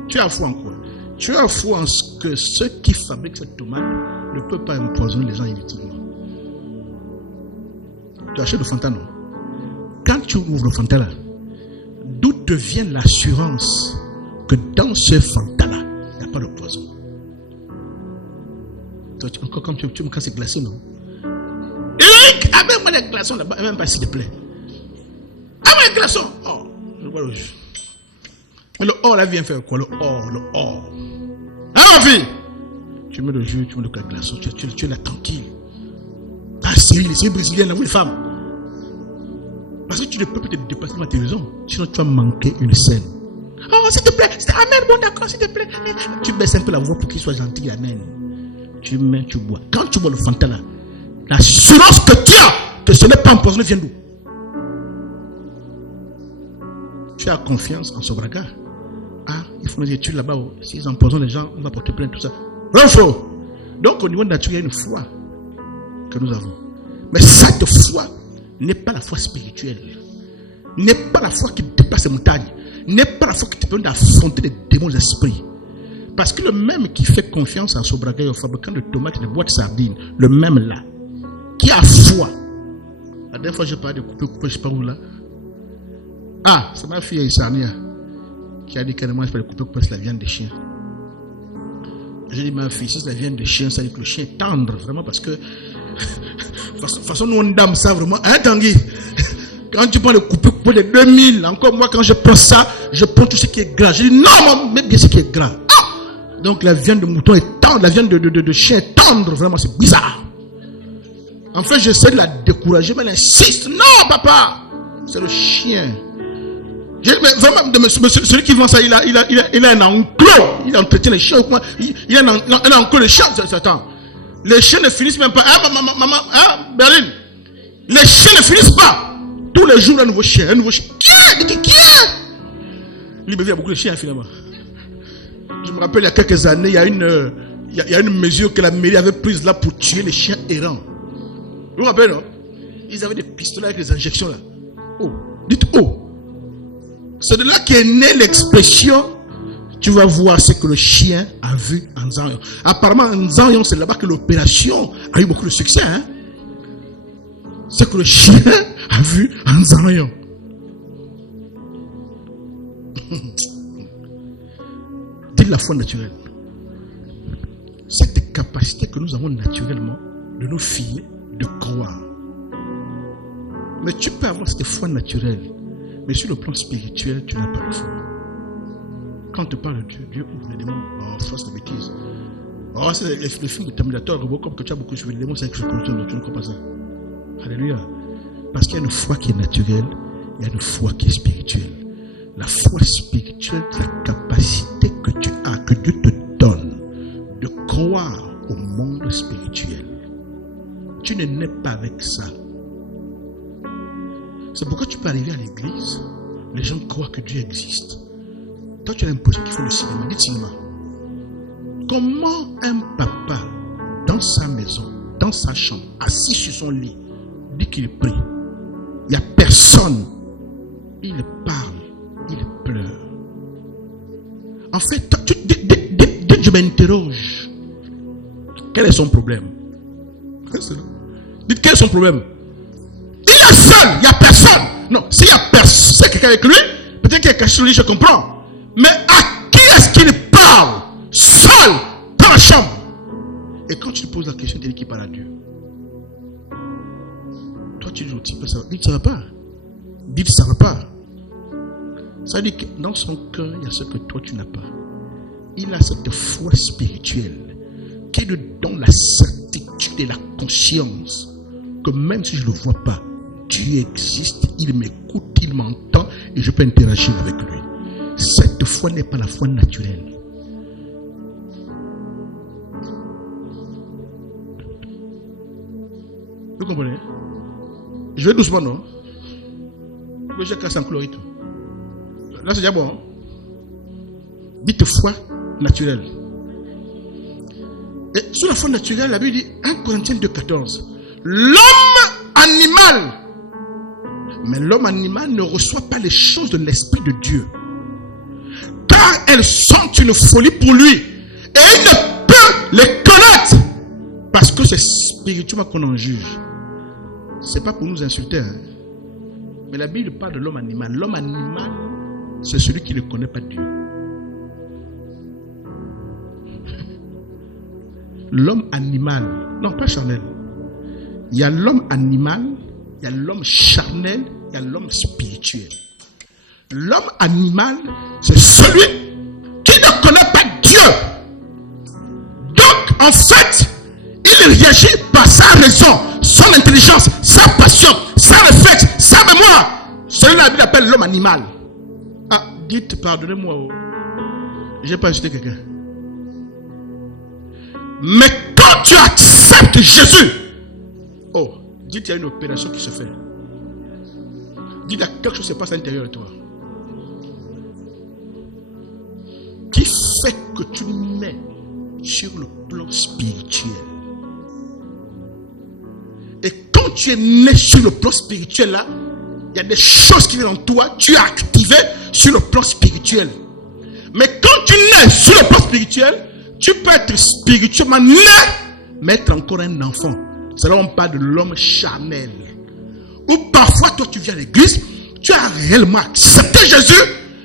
Tu as foi en quoi? Tu as foi en ce que ceux qui fabriquent cette tomate ne peuvent pas empoisonner les gens inutilement. Tu achètes le Fanta, non? Quand tu ouvres le Fanta là, d'où te vient l'assurance que dans ce Fanta là, il n'y a pas de poison? Encore comme tu me casses les glaçons, non? Eric, amène-moi les glaçons là-bas, même pas s'il te plaît. Amène les glaçons. Oh, je vois le jus. Mais le or là vient faire quoi? Le or. Hein ma fille? Tu mets le jus, tu mets le glaçon, tu es là tranquille. Ah, c'est brésilien là, oui, les femmes. Parce que tu ne peux pas te dépasser devant tes raisons. Sinon tu vas manquer une scène. Oh, s'il te plaît, amène, bon d'accord, s'il te plaît. Tu baisses un peu la voix pour qu'il soit gentil, amène. Tu mets, tu bois. Quand tu bois le Fanta là, l'assurance que tu as que ce n'est pas empoisonné vient d'où? Tu as confiance en ce braga. Ah, il faut des études là-bas. S'ils empoisonnent les gens, on va porter plainte, tout ça. Faux. Donc au niveau de la nature, il y a une foi que nous avons. Mais cette foi n'est pas la foi spirituelle. N'est pas la foi qui dépasse les montagnes. N'est pas la foi qui te permet d'affronter les démons de l'esprit. Parce que le même qui fait confiance à Sobragay, au fabricant de tomates et de boîtes de sardines, le même là, qui a foi. La dernière fois, je parlais de couper, je ne sais pas où là. Ah, c'est ma fille Isania qui a dit carrément, je vais couper, c'est la viande de chien. J'ai dit, ma fille, si c'est la viande de chien, ça veut dire que le chien est tendre, vraiment, parce que, de toute façon, nous, on dame ça vraiment. Hein, Tanguy? Quand tu prends le couper de 2000, encore moi, quand je prends ça, je prends tout ce qui est gras. Je dis, non, mais bien ce qui est gras. Ah! Donc, la viande de mouton est tendre, la viande de chien est tendre, vraiment, c'est bizarre. En fait, j'essaie de la décourager, mais elle insiste. Non, papa, c'est le chien. Mais vraiment, celui qui vend ça, il a un enclos. Il entretient les chiens. Il a un enclos de chiens. Attends. Les chiens ne finissent même pas. Hein, maman, hein, Berlin? Les chiens ne finissent pas. Tous les jours, un nouveau chien. Qui est? Il y a beaucoup de chiens, finalement. Je me rappelle, il y a quelques années, il y a une mesure que la mairie avait prise là pour tuer les chiens errants. Vous vous rappelez, non? Ils avaient des pistolets avec des injections là. Oh, dites oh. C'est de là qu'est née l'expression, tu vas voir ce que le chien a vu en Nzanyon. Apparemment, en Nzanyon, c'est là-bas que l'opération a eu beaucoup de succès. Hein? Ce que le chien a vu en Nzanyon. Dites la foi naturelle. Cette capacité que nous avons naturellement de nous fier, de croire. Mais tu peux avoir cette foi naturelle. Mais sur le plan spirituel, tu n'as pas de foi. Quand tu parles de Dieu ouvre les démons, face de bêtises. Oh, c'est le film de Terminator, Robocop que tu as beaucoup suivi. Les démons, c'est quelque chose que tu ne crois pas ça. Alléluia. Parce qu'il y a une foi qui est naturelle, il y a une foi qui est spirituelle. La foi spirituelle, c'est la capacité que tu as, que Dieu te donne, de croire au monde spirituel. Tu ne nais pas avec ça. C'est pourquoi tu peux arriver à l'église, les gens croient que Dieu existe. Toi, tu as l'impression qu'il faut le cinéma. Dites cinéma. Comment un papa, dans sa maison, dans sa chambre, assis sur son lit, dit qu'il prie? Il n'y a personne. Il parle, il pleure. En fait, dès que je m'interroge, quel est son problème? Dites, quel est son problème? Il est seul, il n'y a personne. Non, s'il y a personne, c'est quelqu'un avec lui, peut-être qu'il y a quelqu'un sur lui, je comprends. Mais à qui est-ce qu'il parle? Seul, dans la chambre. Et quand tu te poses la question, tu dis qu'il parle à Dieu. Toi, tu dis au type, dites, ça ne va pas. Dites, ça ne va pas. Ça veut dire que dans son cœur, il y a ce que toi, tu n'as pas. Il a cette foi spirituelle qui lui donne la certitude et la conscience que même si je ne le vois pas, Dieu existe, il m'écoute, il m'entend et je peux interagir avec lui. Cette foi n'est pas la foi naturelle. Vous comprenez? Je vais doucement, non? J'ai cassé en chlorite. Là, c'est déjà bon. Dites foi naturelle. Et sur la foi naturelle, la Bible dit 1 Corinthiens 2,14. L'homme animal. Mais l'homme animal ne reçoit pas les choses de l'Esprit de Dieu. Car elles sont une folie pour lui. Et il ne peut les connaître. Parce que c'est spirituellement qu'on en juge. C'est pas pour nous insulter. Hein. Mais la Bible parle de l'homme animal. L'homme animal, c'est celui qui ne connaît pas Dieu. L'homme animal, non pas charnel. Il y a l'homme animal, il y a l'homme charnel, il y a l'homme spirituel. L'homme animal, c'est celui qui ne connaît pas Dieu. Donc, en fait, il réagit par sa raison, son intelligence, sa passion, sa réflexe, sa mémoire. Celui-là, la Bible appelle l'homme animal. Ah, dites, pardonnez-moi, je n'ai pas insulté quelqu'un. Mais quand tu acceptes Jésus, oh, dites, il y a une opération qui se fait. Dites, il y a quelque chose qui se passe à l'intérieur de toi. Qui fait que tu nais sur le plan spirituel. Et quand tu es né sur le plan spirituel là, il y a des choses qui viennent en toi, tu es activé sur le plan spirituel. Mais quand tu nais sur le plan spirituel, tu peux être spirituellement né, mais être encore un enfant. C'est là où on parle de l'homme charnel. Ou parfois, toi, tu viens à l'église, tu as réellement accepté Jésus,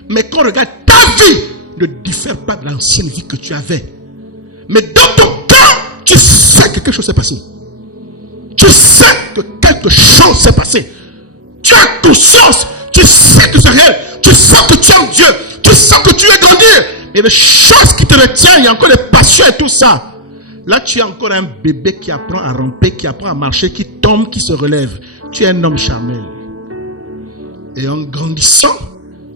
mais quand on regarde ta vie, ne diffère pas de l'ancienne vie que tu avais. Mais dans ton cœur, tu sais que quelque chose s'est passé. Tu sais que quelque chose s'est passé. Tu as conscience, tu sais que c'est réel, tu sens que tu aimes Dieu, tu sens que tu es grandi. Et les choses qui te retiennent, il y a encore des passions et tout ça. Là, tu es encore un bébé qui apprend à ramper, qui apprend à marcher, qui tombe, qui se relève. Tu es un homme charnel. Et en grandissant,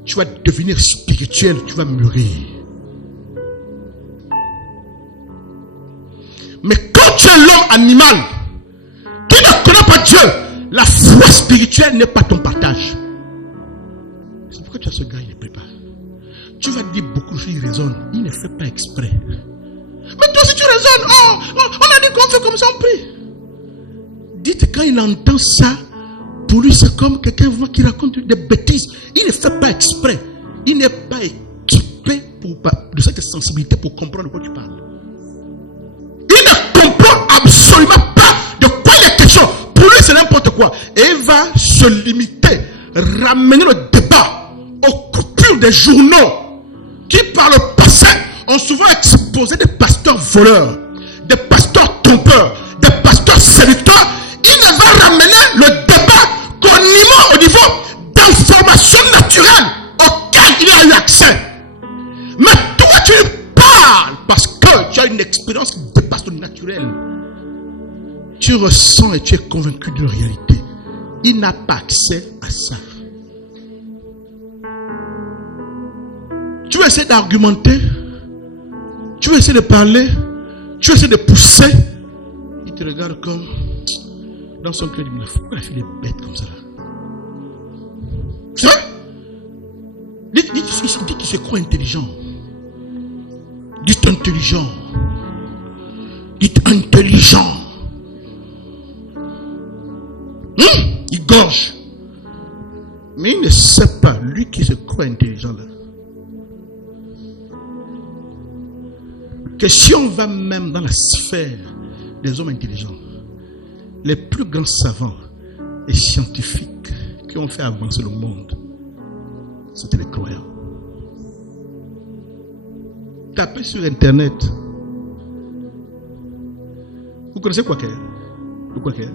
tu vas devenir spirituel, tu vas mûrir. Mais quand tu es l'homme animal, qui ne connaît pas Dieu, la foi spirituelle n'est pas ton partage. C'est pourquoi tu as ce gars, il ne prie pas. Tu vas dire beaucoup de choses, il raisonne. Il ne fait pas exprès. Mais toi, si tu raisonnes, on a dit qu'on fait comme ça, on prie. Dites, quand il entend ça, pour lui, c'est comme quelqu'un qui raconte des bêtises. Il ne fait pas exprès. Il n'est pas équipé de cette sensibilité pour comprendre de quoi tu parles. Il ne comprend absolument pas de quoi il est question. Pour lui, c'est n'importe quoi. Et il va se limiter, ramener le débat aux coupures des journaux qui, par le passé, ont souvent exposé des pasteurs voleurs, des pasteurs trompeurs, des pasteurs séducteurs. Il ne va ramener le débat qu'au niveau d'informations naturelles auxquelles il a eu accès. Mais toi, tu parles parce que tu as une expérience qui dépasse le naturel. Tu ressens et tu es convaincu de la réalité. Il n'a pas accès à ça. Tu veux essayer d'argumenter, tu veux essayer de parler, tu veux essayer de pousser. Il te regarde comme dans son cœur, il dit, pourquoi la fille est bête comme ça là? C'est vrai? Dit qu'il se croit intelligent. Dites intelligent. Dites intelligent. Il gorge. Mais il ne sait pas, lui qui se croit intelligent là, que si on va même dans la sphère des hommes intelligents, les plus grands savants et scientifiques qui ont fait avancer le monde, c'était les croyants. Tapez sur internet. Vous connaissez Quaker? Le Quaker?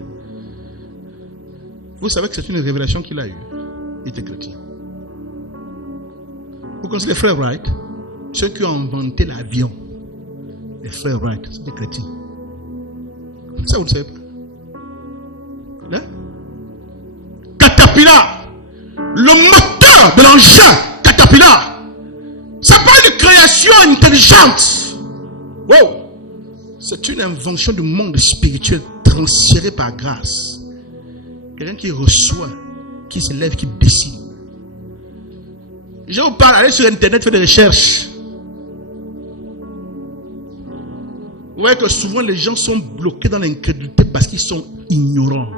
Vous savez que c'est une révélation qu'il a eue. Il était chrétien. Vous connaissez les frères Wright? Ceux qui ont inventé l'avion. Les frères Wright, c'est des chrétiens. Ça, vous ne savez pas. Hein? Caterpillar, le moteur de l'engin Caterpillar, c'est pas une création intelligente. Wow. C'est une invention du monde spirituel transférée par grâce. Quelqu'un qui reçoit, qui se lève, qui décide. Je vous parle, allez sur internet, faites des recherches. Vous voyez que souvent les gens sont bloqués dans l'incrédulité parce qu'ils sont ignorants.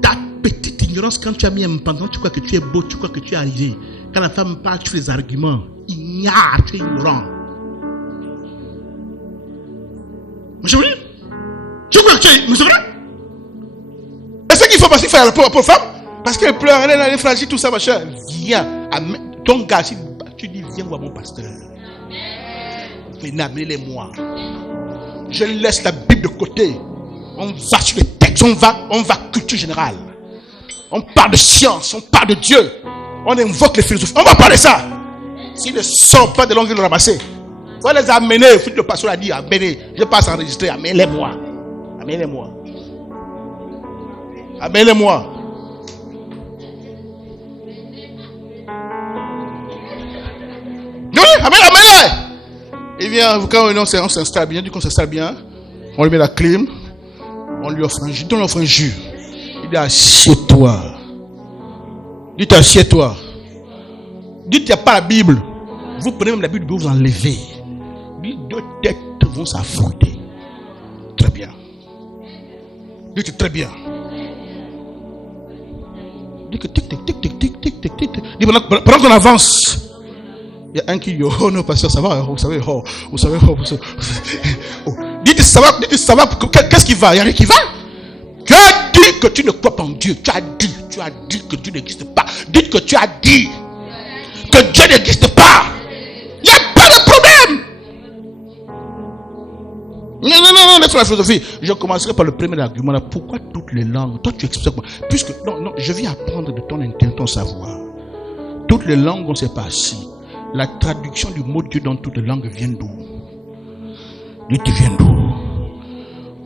Ta petite ignorance, quand tu as mis un pantalon, tu crois que tu es beau, tu crois que tu es arrivé. Quand la femme parle, tu fais des arguments. Ignare, tu es ignorant. Monsieur, oui? Tu crois que tu es. Mais c'est vrai? Et ce qu'il faut passer faire pour femme, parce qu'elle pleure, elle est fragile, tout ça, machin. Viens, ton gars, si tu dis, viens voir mon pasteur. Venez, amenez-les-moi. Je laisse la Bible de côté. On va sur les textes, on va culture générale. On parle de science, on parle de Dieu. On invoque les philosophes. On va parler de ça. S'ils ne sortent pas de l'angle de le ramasser, on va les amener. Le pasteur a dit, amenez. Je passe à enregistrer, amenez-les-moi. Amenez-les-moi. Amenez-les-moi. Oui, amenez-les. Il vient, quand on s'installe bien, du coup on s'installe bien, on lui met la clim, on lui offre un jus, on lui offre un jus. Il dit, assieds-toi. Dites, assieds-toi. Dites, il n'y a pas la Bible. Vous prenez même la Bible, vous enlevez. Dites, deux têtes vont s'affronter. Très bien. Dites, très bien. Dites que tic, tic, tic, tic, tic, tic, tic, tic. Dites, pendant qu'on avance, Il y a un qui dit, oh non, pasteur, ça va, vous savez, vous savez, Dites, ça va, qu'est-ce qui va? Il n'y a rien qui va. Tu as dit que tu ne crois pas en Dieu. Tu as dit que Dieu n'existe pas. Dites que tu as dit que Dieu n'existe pas. Il n'y a pas de problème. Non, laisse la philosophie. Je commencerai par le premier argument là. Pourquoi toutes les langues? Toi, tu expliques moi. Puisque, non, je viens apprendre de ton savoir. Toutes les langues, on ne sait pas si. La traduction du mot Dieu dans toutes les langues vient d'où? Dites, vient d'où?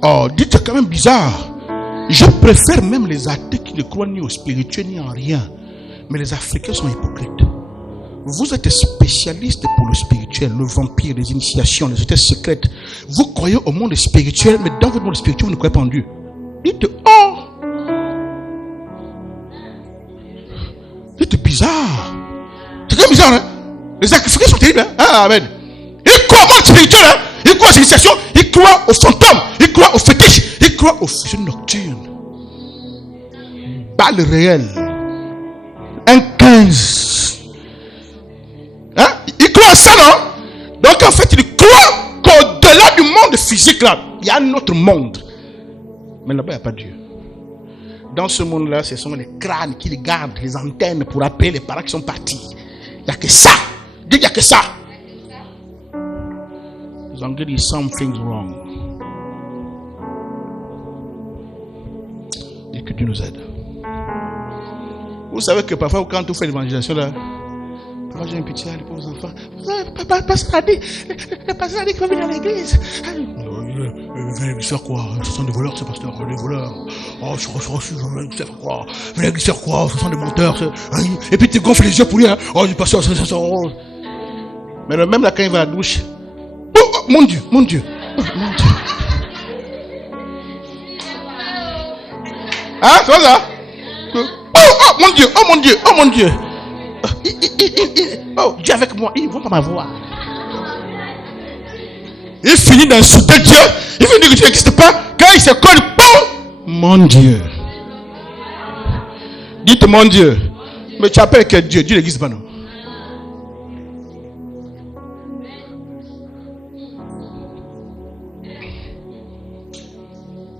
Oh, dites, c'est quand même bizarre. Je préfère même les athées qui ne croient ni au spirituel ni en rien. Mais les Africains sont hypocrites. Vous êtes spécialiste pour le spirituel, le vampire, les initiations, les états secrètes. Vous croyez au monde spirituel, mais dans votre monde spirituel, vous ne croyez pas en Dieu. Dites, oh! Dites, bizarre. C'est quand même bizarre, hein? Les Africains sont terribles, hein? Ah, amen. Ils croient au monde spirituel, hein? Ils croient aux initiations, ils croient aux fantômes, ils croient aux fétiches, ils croient aux fusions nocturnes. Balle réelle. Un 15. Hein? Ils croient à ça, non? Donc en fait, ils croient qu'au-delà du monde physique, là, il y a un autre monde. Mais là-bas, il n'y a pas Dieu. Dans ce monde-là, ce sont les crânes qui regardent les antennes pour appeler les parents qui sont partis. Il n'y a que ça. Dites, il n'y a que ça. Les Anglais disent something's wrong. Et que Dieu nous aide. Vous savez que parfois, quand on fait l'évangélisation, là, parfois j'ai un petit les pauvres enfants. Le pasteur a dit qu'il va venir à l'église. Venez faire quoi? Ce sont des voleurs, ce pasteur, des voleurs. Oh, je faire quoi? Venez faire quoi? Ce sont des menteurs. Et puis tu gonfles les yeux pour lui. Hein? Oh, du pasteur, ça. Mais même là, quand il va à la douche, oh, mon Dieu. Oh, mon Dieu. Hein, c'est ça? Oh mon Dieu. Oh, Dieu avec moi, ils ne vont pas m'avoir. Il finit d'insulter Dieu. Il finit dire que Dieu n'existe pas. Quand il se colle, mon Dieu. Dites mon Dieu. Mais tu appelles que Dieu n'existe pas, non?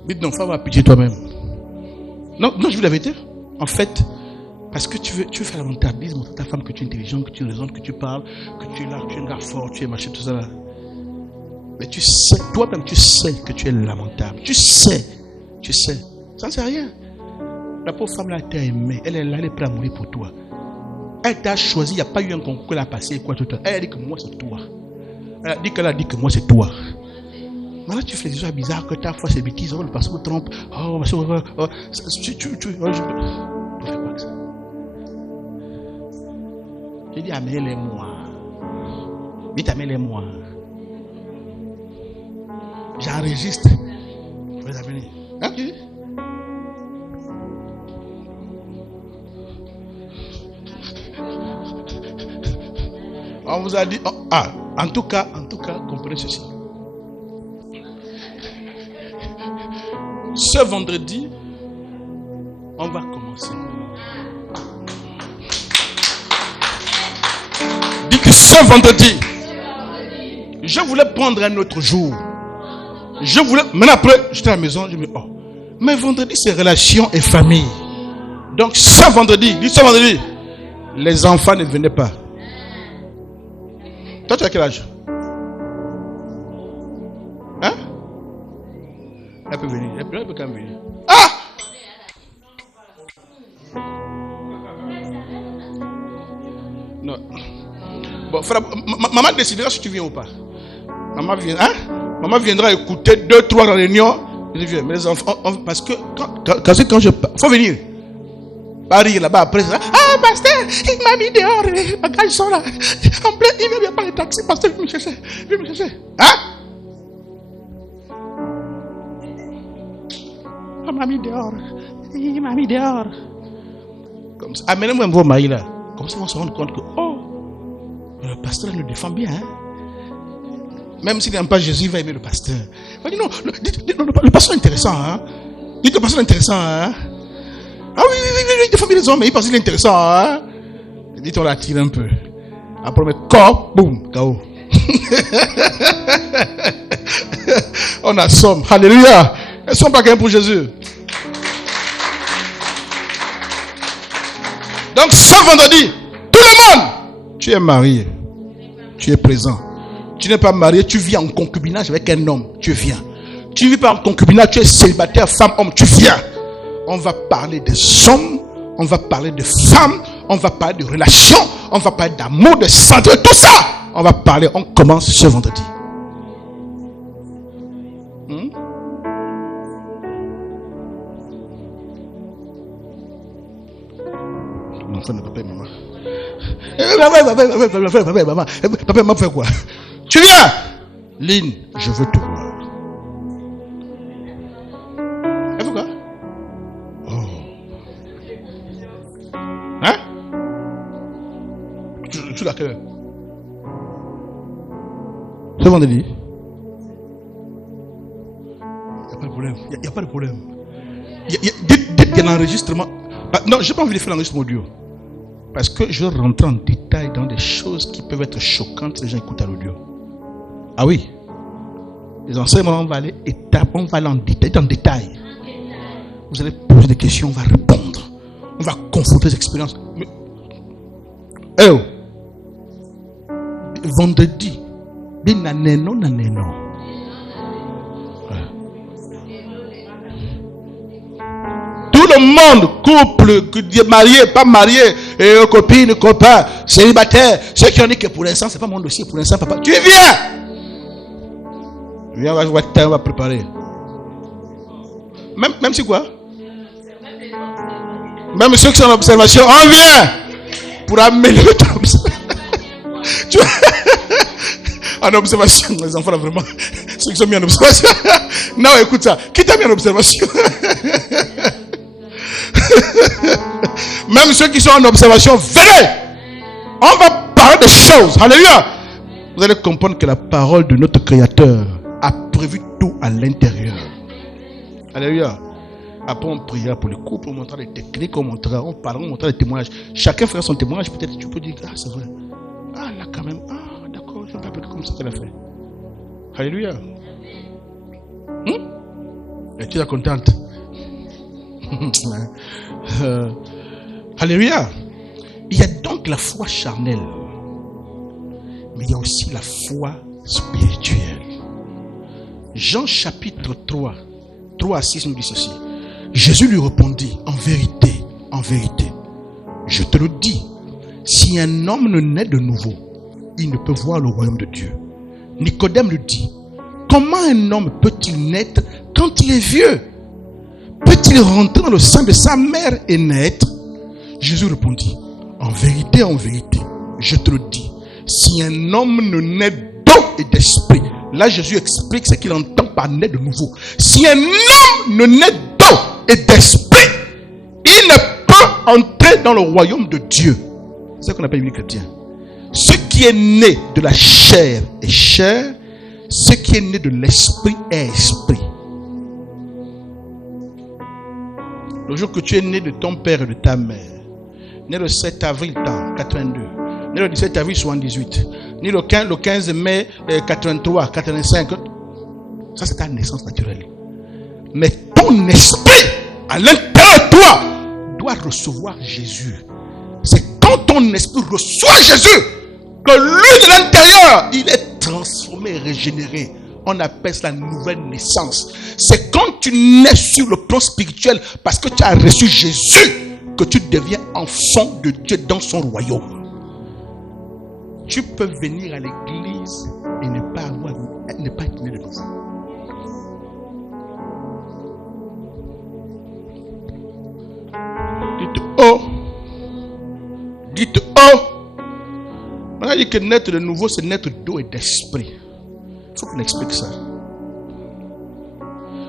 Dites non, faut avoir pitié toi-même. Non, je vous l'avais dit. En fait, parce que tu veux faire la montée, dis à ta femme que tu es intelligent, que tu raisonnes, que tu parles, que tu es là, que tu es un gars fort, tu es machin, tout ça là. Mais tu sais, toi-même tu sais que tu es lamentable. Tu sais. Ça ne sert à rien. La pauvre femme là t'a aimé, elle est là, elle est prête à mourir pour toi. Elle t'a choisi, il n'y a pas eu un concours qu'elle a passé, quoi, tout ça. Elle a dit que moi c'est toi. Elle a dit que moi c'est toi. Maintenant tu fais des choses bizarres que ta foi c'est bêtise, oh le pasteur me trompe, oh tu fais quoi que ça? J'ai dit amenez-les-moi. Vite amenez-les-moi. J'enregistre. Vous les amener. Ok. On vous a dit. En tout cas, comprenez ceci. Ce vendredi, on va commencer. Dis que ce vendredi, je voulais prendre un autre jour. Mais après, j'étais à la maison, je me dis, mais vendredi, c'est relation et famille. Donc, ce vendredi, les enfants ne venaient pas. Toi, tu as quel âge? Hein? Elle peut venir. Elle peut quand même venir. Ah! Non. Bon, maman décidera si tu viens ou pas. Maman viendra écouter 2-3 réunions. Mais les enfants, parce que quand je faut venir. Pas rire là-bas après. Ah, pasteur, il m'a mis dehors. Les bagages sont là. En plein, il ne vient pas le taxi. Pasteur, viens me chercher. Hein? Il m'a mis dehors. Comme ça. Amenez-moi vos maris là. Comme ça, on se rend compte que, le pasteur le défend bien. Hein? Même s'il n'aime pas Jésus, il va aimer le pasteur. Il va dire non, le pasteur est intéressant. Hein? Dites le pasteur est intéressant. Hein? Ah oui, il défend bien les hommes, mais il pense qu'il est intéressant. Hein? Dites on l'attire un peu. Après, mais corps, boum, KO. On assomme. Alléluia. Elles sont pas gains pour Jésus. Donc, ce vendredi, tout le monde, tu es marié. Tu es présent. Tu n'es pas marié, tu vis en concubinage avec un homme. Tu viens. Tu ne vis pas en concubinage, tu es célibataire, femme, homme. Tu viens. On va parler des hommes. On va parler de femmes. On va parler de relations. On va parler d'amour, de santé, tout ça. On va parler. On commence ce vendredi. L'enfant de papa et maman. Papa et maman fait quoi? Tu viens. Lynn, je veux te voir. Elle fait quoi? Oh. Hein? Tu l'as quelle heure? Ce vendredi? Il n'y a pas de problème. Il n'y a pas de problème. Dites qu'il y a un enregistrement. Non, je n'ai pas envie de faire l'enregistrement audio. Parce que je rentre en détail dans des choses qui peuvent être choquantes si les gens écoutent à l'audio. Ah oui. Les enseignements, on va aller étape, on va aller en détail. Vous allez poser des questions, on va répondre. On va confronter les expériences. Vendredi, naneno. Tout le monde, couple, marié, pas marié, copine, copain, célibataire, ceux qui ont dit que pour l'instant, c'est pas mon dossier, pour l'instant, papa, tu viens! Viens, on va préparer. Même si quoi? Même ceux qui sont en observation, on vient pour améliorer ton observation. En observation, les enfants là vraiment, ceux qui sont mis en observation. Non, écoute ça. Qui t'a mis en observation? Même ceux qui sont en observation, venez. On va parler des choses. Alléluia. Vous allez comprendre que la parole de notre Créateur a prévu tout à l'intérieur. Alléluia. Après, on priera pour le couple, on montrera des techniques, on parlera, on montrera des témoignages. Chacun fera son témoignage. Peut-être tu peux dire, ah, c'est vrai. Ah, là, quand même. Ah, d'accord, je ne sais pas comme ça qu'elle a fait. Alléluia. Et tu es contente? Alléluia. Il y a donc la foi charnelle, mais il y a aussi la foi spirituelle. Jean chapitre 3 à 6 nous dit ceci. Jésus lui répondit, en vérité, je te le dis, si un homme ne naît de nouveau, il ne peut voir le royaume de Dieu. Nicodème lui dit, comment un homme peut-il naître quand il est vieux? Peut-il rentrer dans le sein de sa mère et naître? Jésus répondit, en vérité, je te le dis, si un homme ne naît d'eau et d'esprit, là Jésus explique ce qu'il entend par naître de nouveau. Si un homme ne naît d'eau et d'esprit, il ne peut entrer dans le royaume de Dieu. C'est ce qu'on appelle les chrétiens. Ce qui est né de la chair est chair, ce qui est né de l'esprit est esprit. Le jour que tu es né de ton père et de ta mère, né le 7 avril 82, né le 17 avril 78, né le 15 mai 83, 85, ça c'est ta naissance naturelle. Mais ton esprit, à l'intérieur de toi, doit recevoir Jésus. C'est quand ton esprit reçoit Jésus que lui de l'intérieur, il est transformé et régénéré. On appelle ça la nouvelle naissance. C'est quand tu nais sur le plan spirituel parce que tu as reçu Jésus que tu deviens enfant de Dieu dans son royaume. Tu peux venir à l'église et ne pas être né de nouveau. Dites oh. On a dit que naître de nouveau, c'est naître d'eau et d'esprit. Il faut qu'on explique ça.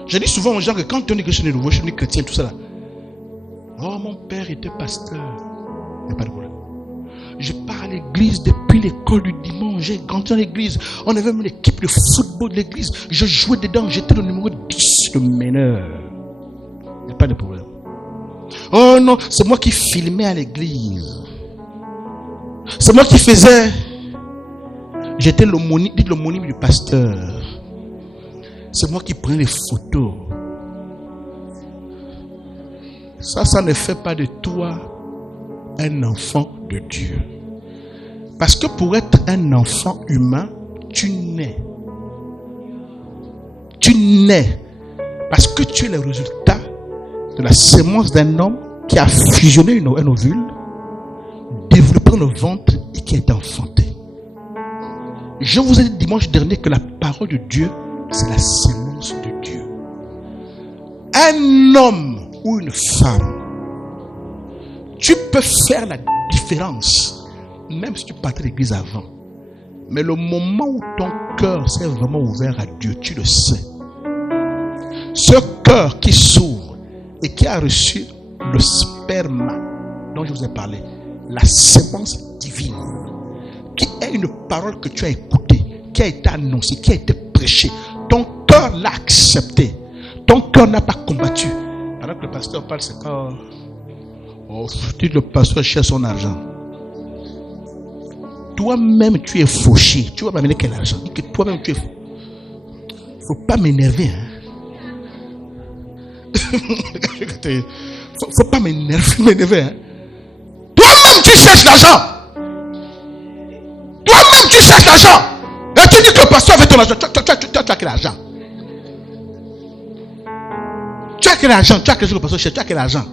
Je dis souvent aux gens que quand on dit que je suis né de nouveau, je suis né chrétien, tout ça là. Oh, mon père était pasteur. Il n'y a pas de problème. Je pars à l'église depuis l'école du dimanche. J'ai grandi dans l'église. On avait même l'équipe de football de l'église. Je jouais dedans. J'étais le numéro 10, le meneur. Il n'y a pas de problème. Oh non, c'est moi qui filmais à l'église. C'est moi qui faisais. J'étais l'homonyme du pasteur. C'est moi qui prenais les photos. Ça ne fait pas de toi un enfant de Dieu. Parce que pour être un enfant humain, tu nais. Tu nais. Parce que tu es le résultat de la sémence d'un homme qui a fusionné un ovule, développé dans le ventre et qui a été enfanté. Je vous ai dit dimanche dernier que la parole de Dieu, c'est la sémence de Dieu. Un homme ou une femme, tu peux faire la différence, même si tu partais de l'église avant. Mais le moment où ton cœur s'est vraiment ouvert à Dieu, tu le sais. Ce cœur qui s'ouvre et qui a reçu le sperma dont je vous ai parlé, la sémence divine, qui est une parole que tu as écoutée, qui a été annoncée, qui a été prêchée. Ton cœur l'a accepté. Ton cœur n'a pas combattu. Alors que le pasteur parle, c'est pas... Oh, le pasteur cherche son argent. Toi-même, tu es fauché. Tu vas m'amener quel argent? Dis que toi-même, tu es... Faut pas m'énerver. Hein? Faut pas m'énerver. Hein? Toi-même, tu cherches l'argent. Toi-même, tu cherches l'argent. Là, tu dis que le pasteur avait ton argent. Tu as quel argent? Tu as quel argent? Tu as quel argent que le pasteur cherche? Tu as quel argent?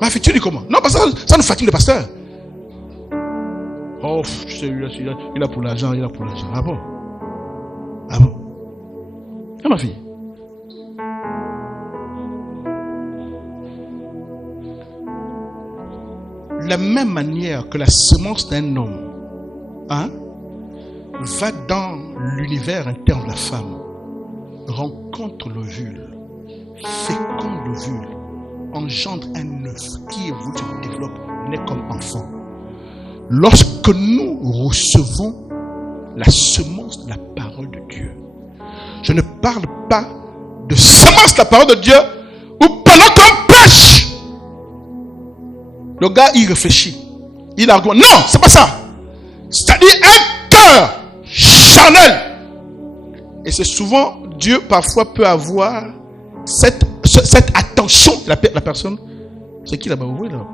Ma fille, tu dis comment? Non, parce que ça nous fatigue le pasteur. Oh, tu sais, il a pour l'argent, il a pour l'argent. Ah bon? Ah bon? Ah, ma fille. De la même manière que la semence d'un homme va dans l'univers interne de la femme, rencontre l'ovule, féconde l'ovule, engendre un œuf qui évolue, se développe, naît comme enfant. Lorsque nous recevons la semence de la parole de Dieu, je ne parle pas de semence de la parole de Dieu ou pendant qu'on prêche. Le gars, il réfléchit. Il argumente. Non, c'est pas ça. C'est-à-dire un cœur charnel. Et c'est souvent, Dieu parfois peut avoir cette attention de la personne. C'est qui là-bas? Vous voyez là-bas?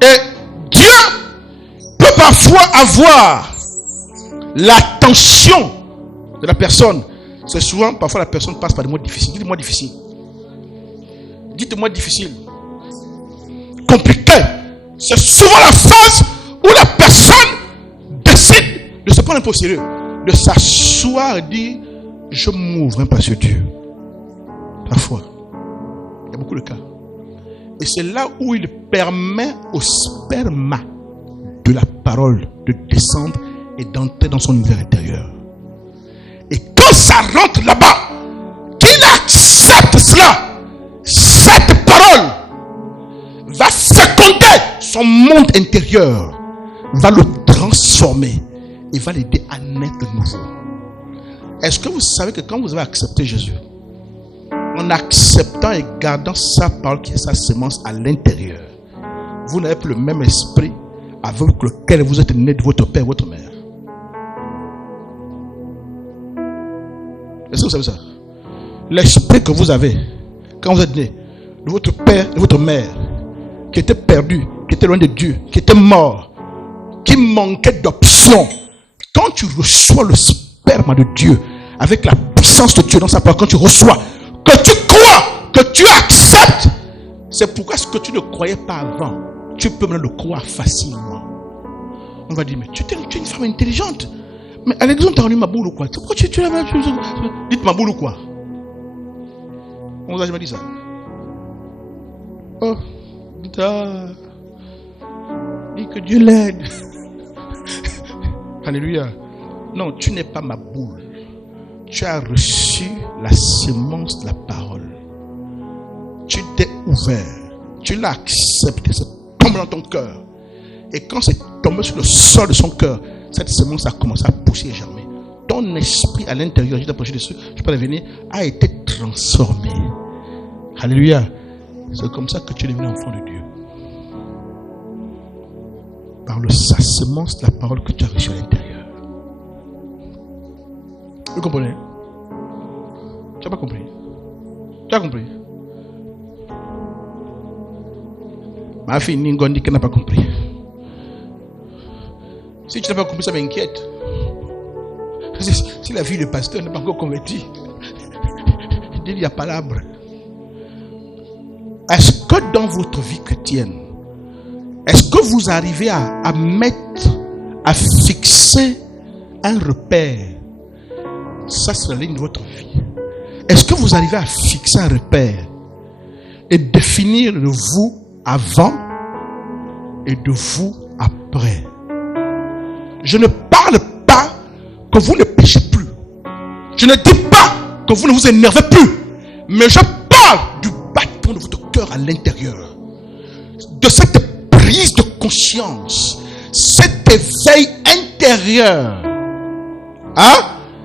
Et Dieu peut parfois avoir l'attention de la personne. C'est souvent, parfois la personne passe par des mots difficiles. Dites-moi difficile. Dites-moi difficile. Compliqué. C'est souvent la phase où la personne décide de se prendre un peu au sérieux. De s'asseoir et dire, je m'ouvre un pas sur Dieu. Parfois. Il y a beaucoup de cas. Et c'est là où il permet au sperma de la parole de descendre et d'entrer dans son univers intérieur. Et quand ça rentre là-bas, qu'il accepte cela, cette parole va féconder son monde intérieur, va le transformer et va l'aider à naître de nouveau. Est-ce que vous savez que quand vous avez accepté Jésus, en acceptant et gardant sa parole qui est sa semence à l'intérieur, vous n'avez plus le même esprit avec lequel vous êtes né de votre père et votre mère? Est-ce que vous savez ça? L'esprit que vous avez quand vous êtes né de votre père et de votre mère, qui était perdu, qui était loin de Dieu, qui était mort, qui manquait d'options, quand tu reçois le sperme de Dieu avec la puissance de Dieu dans sa parole, quand tu reçois, que tu crois, que tu acceptes, c'est pourquoi ce que tu ne croyais pas avant, tu peux maintenant le croire facilement. On va dire, mais tu es une femme intelligente, mais à l'exemple, tu as rendu ma boule ou quoi? Pourquoi tu es là? Dites ma boule ou quoi? On vous a jamais dit ça. Oh, putain. Dis que Dieu l'aide. Alléluia. Non, tu n'es pas ma boule. Tu as reçu la semence de la parole. Tu t'es ouvert. Tu l'as accepté. C'est tombé dans ton cœur. Et quand c'est tombé sur le sol de son cœur, cette semence a commencé à pousser et germer. Ton esprit à l'intérieur, je t'ai approché dessus, je peux revenir, a été transformé. Alléluia. C'est comme ça que tu es devenu enfant de Dieu. Par le semence de la parole que tu as reçue à l'intérieur. Vous comprenez? Tu n'as pas compris? Tu as compris? Ma fille Ningondi qui n'a pas compris. Si tu n'as pas compris, ça m'inquiète. Si la fille du pasteur n'est pas encore convertie, il y a palabre. Est-ce que dans votre vie chrétienne, est-ce que vous arrivez à fixer un repère? Ça, c'est la ligne de votre vie. Est-ce que vous arrivez à fixer un repère et définir le vous avant et de vous après? Je ne parle pas que vous ne péchez plus. Je ne dis pas que vous ne vous énervez plus. Mais je parle du battement de votre cœur à l'intérieur. De cette prise de conscience. Cet éveil intérieur. Hein?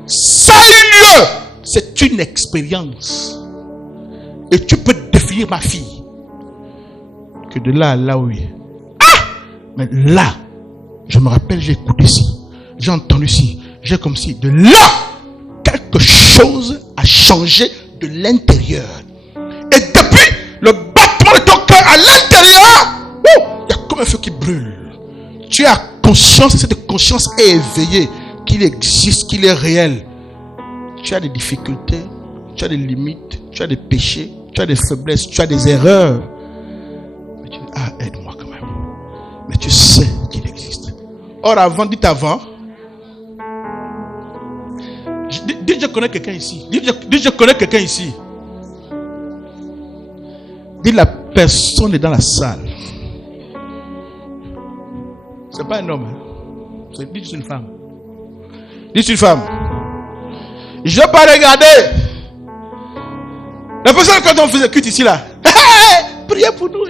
Ça a eu lieu. C'est une expérience. Et tu peux définir, ma fille, que de là à là, oui. Ah! Mais là, je me rappelle, j'ai écouté ci, j'ai entendu ci, j'ai comme ci. De là, quelque chose a changé de l'intérieur. Et depuis le battement de ton cœur à l'intérieur, il y a comme un feu qui brûle. Tu as conscience, et cette conscience est éveillée, qu'il existe, qu'il est réel. Tu as des difficultés, tu as des limites, tu as des péchés, tu as des faiblesses, tu as des erreurs. Mais tu dis, aide-moi quand même. Mais tu sais qu'il existe. Or, avant, dites avant. Dites, je connais quelqu'un ici. Dites, je connais quelqu'un ici. Dites, la personne est dans la salle. C'est pas un homme. Hein? Dites, c'est une femme. Dites, une femme. Je ne vais pas regarder. La personne, quand on faisait culte ici, là. Priez pour nous.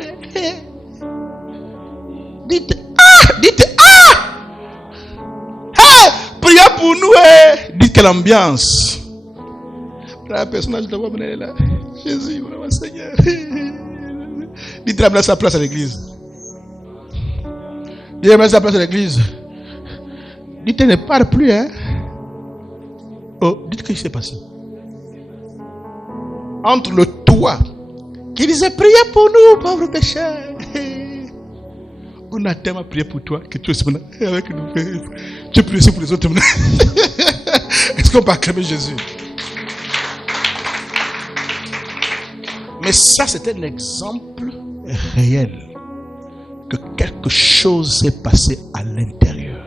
Dites, priez pour nous. Dites quelle ambiance. La personne, je la vois venir là. Jésus, mon Seigneur. Dites la place à place à l'église. Dites la place à place à l'église. Dites, elle ne parle plus, hein. Oh, dites ce qui s'est passé. Entre le toit qui disait priez pour nous, pauvres pécheurs. On a tellement prié pour toi que tu es avec nous. Tu pries aussi pour les autres. Est-ce qu'on peut acclamer Jésus? Mais ça, c'est un exemple réel que quelque chose s'est passé à l'intérieur.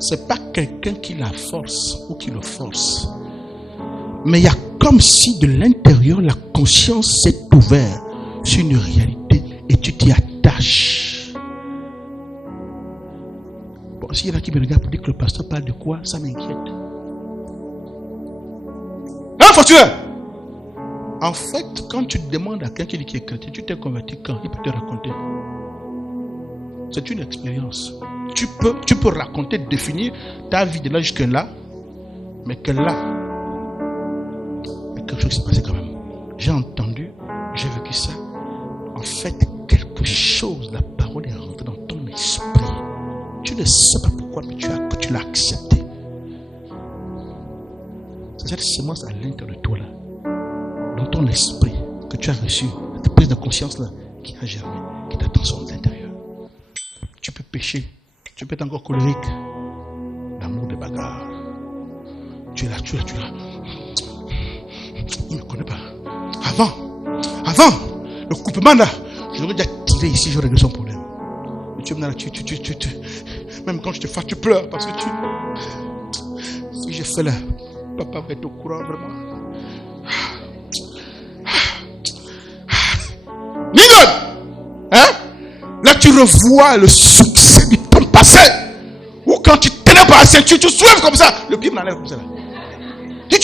C'est pas quelqu'un qui la force ou qui le force. Mais il y a comme si de l'intérieur, la conscience s'est ouverte sur une réalité et tu t'y attaches. Bon, s'il y en a qui me regardent pour dire que le pasteur parle de quoi, ça m'inquiète. Non, Fortuné! En fait, quand tu demandes à quelqu'un qui est chrétien, tu t'es converti quand? Il peut te raconter. C'est une expérience. Tu peux raconter, définir ta vie de là jusqu'à là, mais que là, il y a quelque chose qui s'est passé quand même. J'ai entendu, j'ai vécu ça. En fait, quelque chose, la parole est rentrée dans ton esprit. Tu ne sais pas pourquoi, mais tu l'as accepté. C'est cette semence à l'intérieur de toi là, dans ton esprit, que tu as reçu, cette prise de conscience là, qui a germé, qui t'attend sur l'intérieur. Tu peux pécher. Tu peux être encore colérique. L'amour de bagarre. Tu es là. Il ne me connaît pas. Avant, le coupement là, je l'aurais déjà tiré ici, j'aurais réglé son problème. Mais tu es là, même quand je te fâche, tu pleures parce que si j'ai fait là, papa va être au courant vraiment. Nino! Hein? Là, tu revois le succès du temps passé. Ou quand tu tenais par la ceinture, tu soulèves comme ça. Le pied m'enlève comme ça. Là. Tu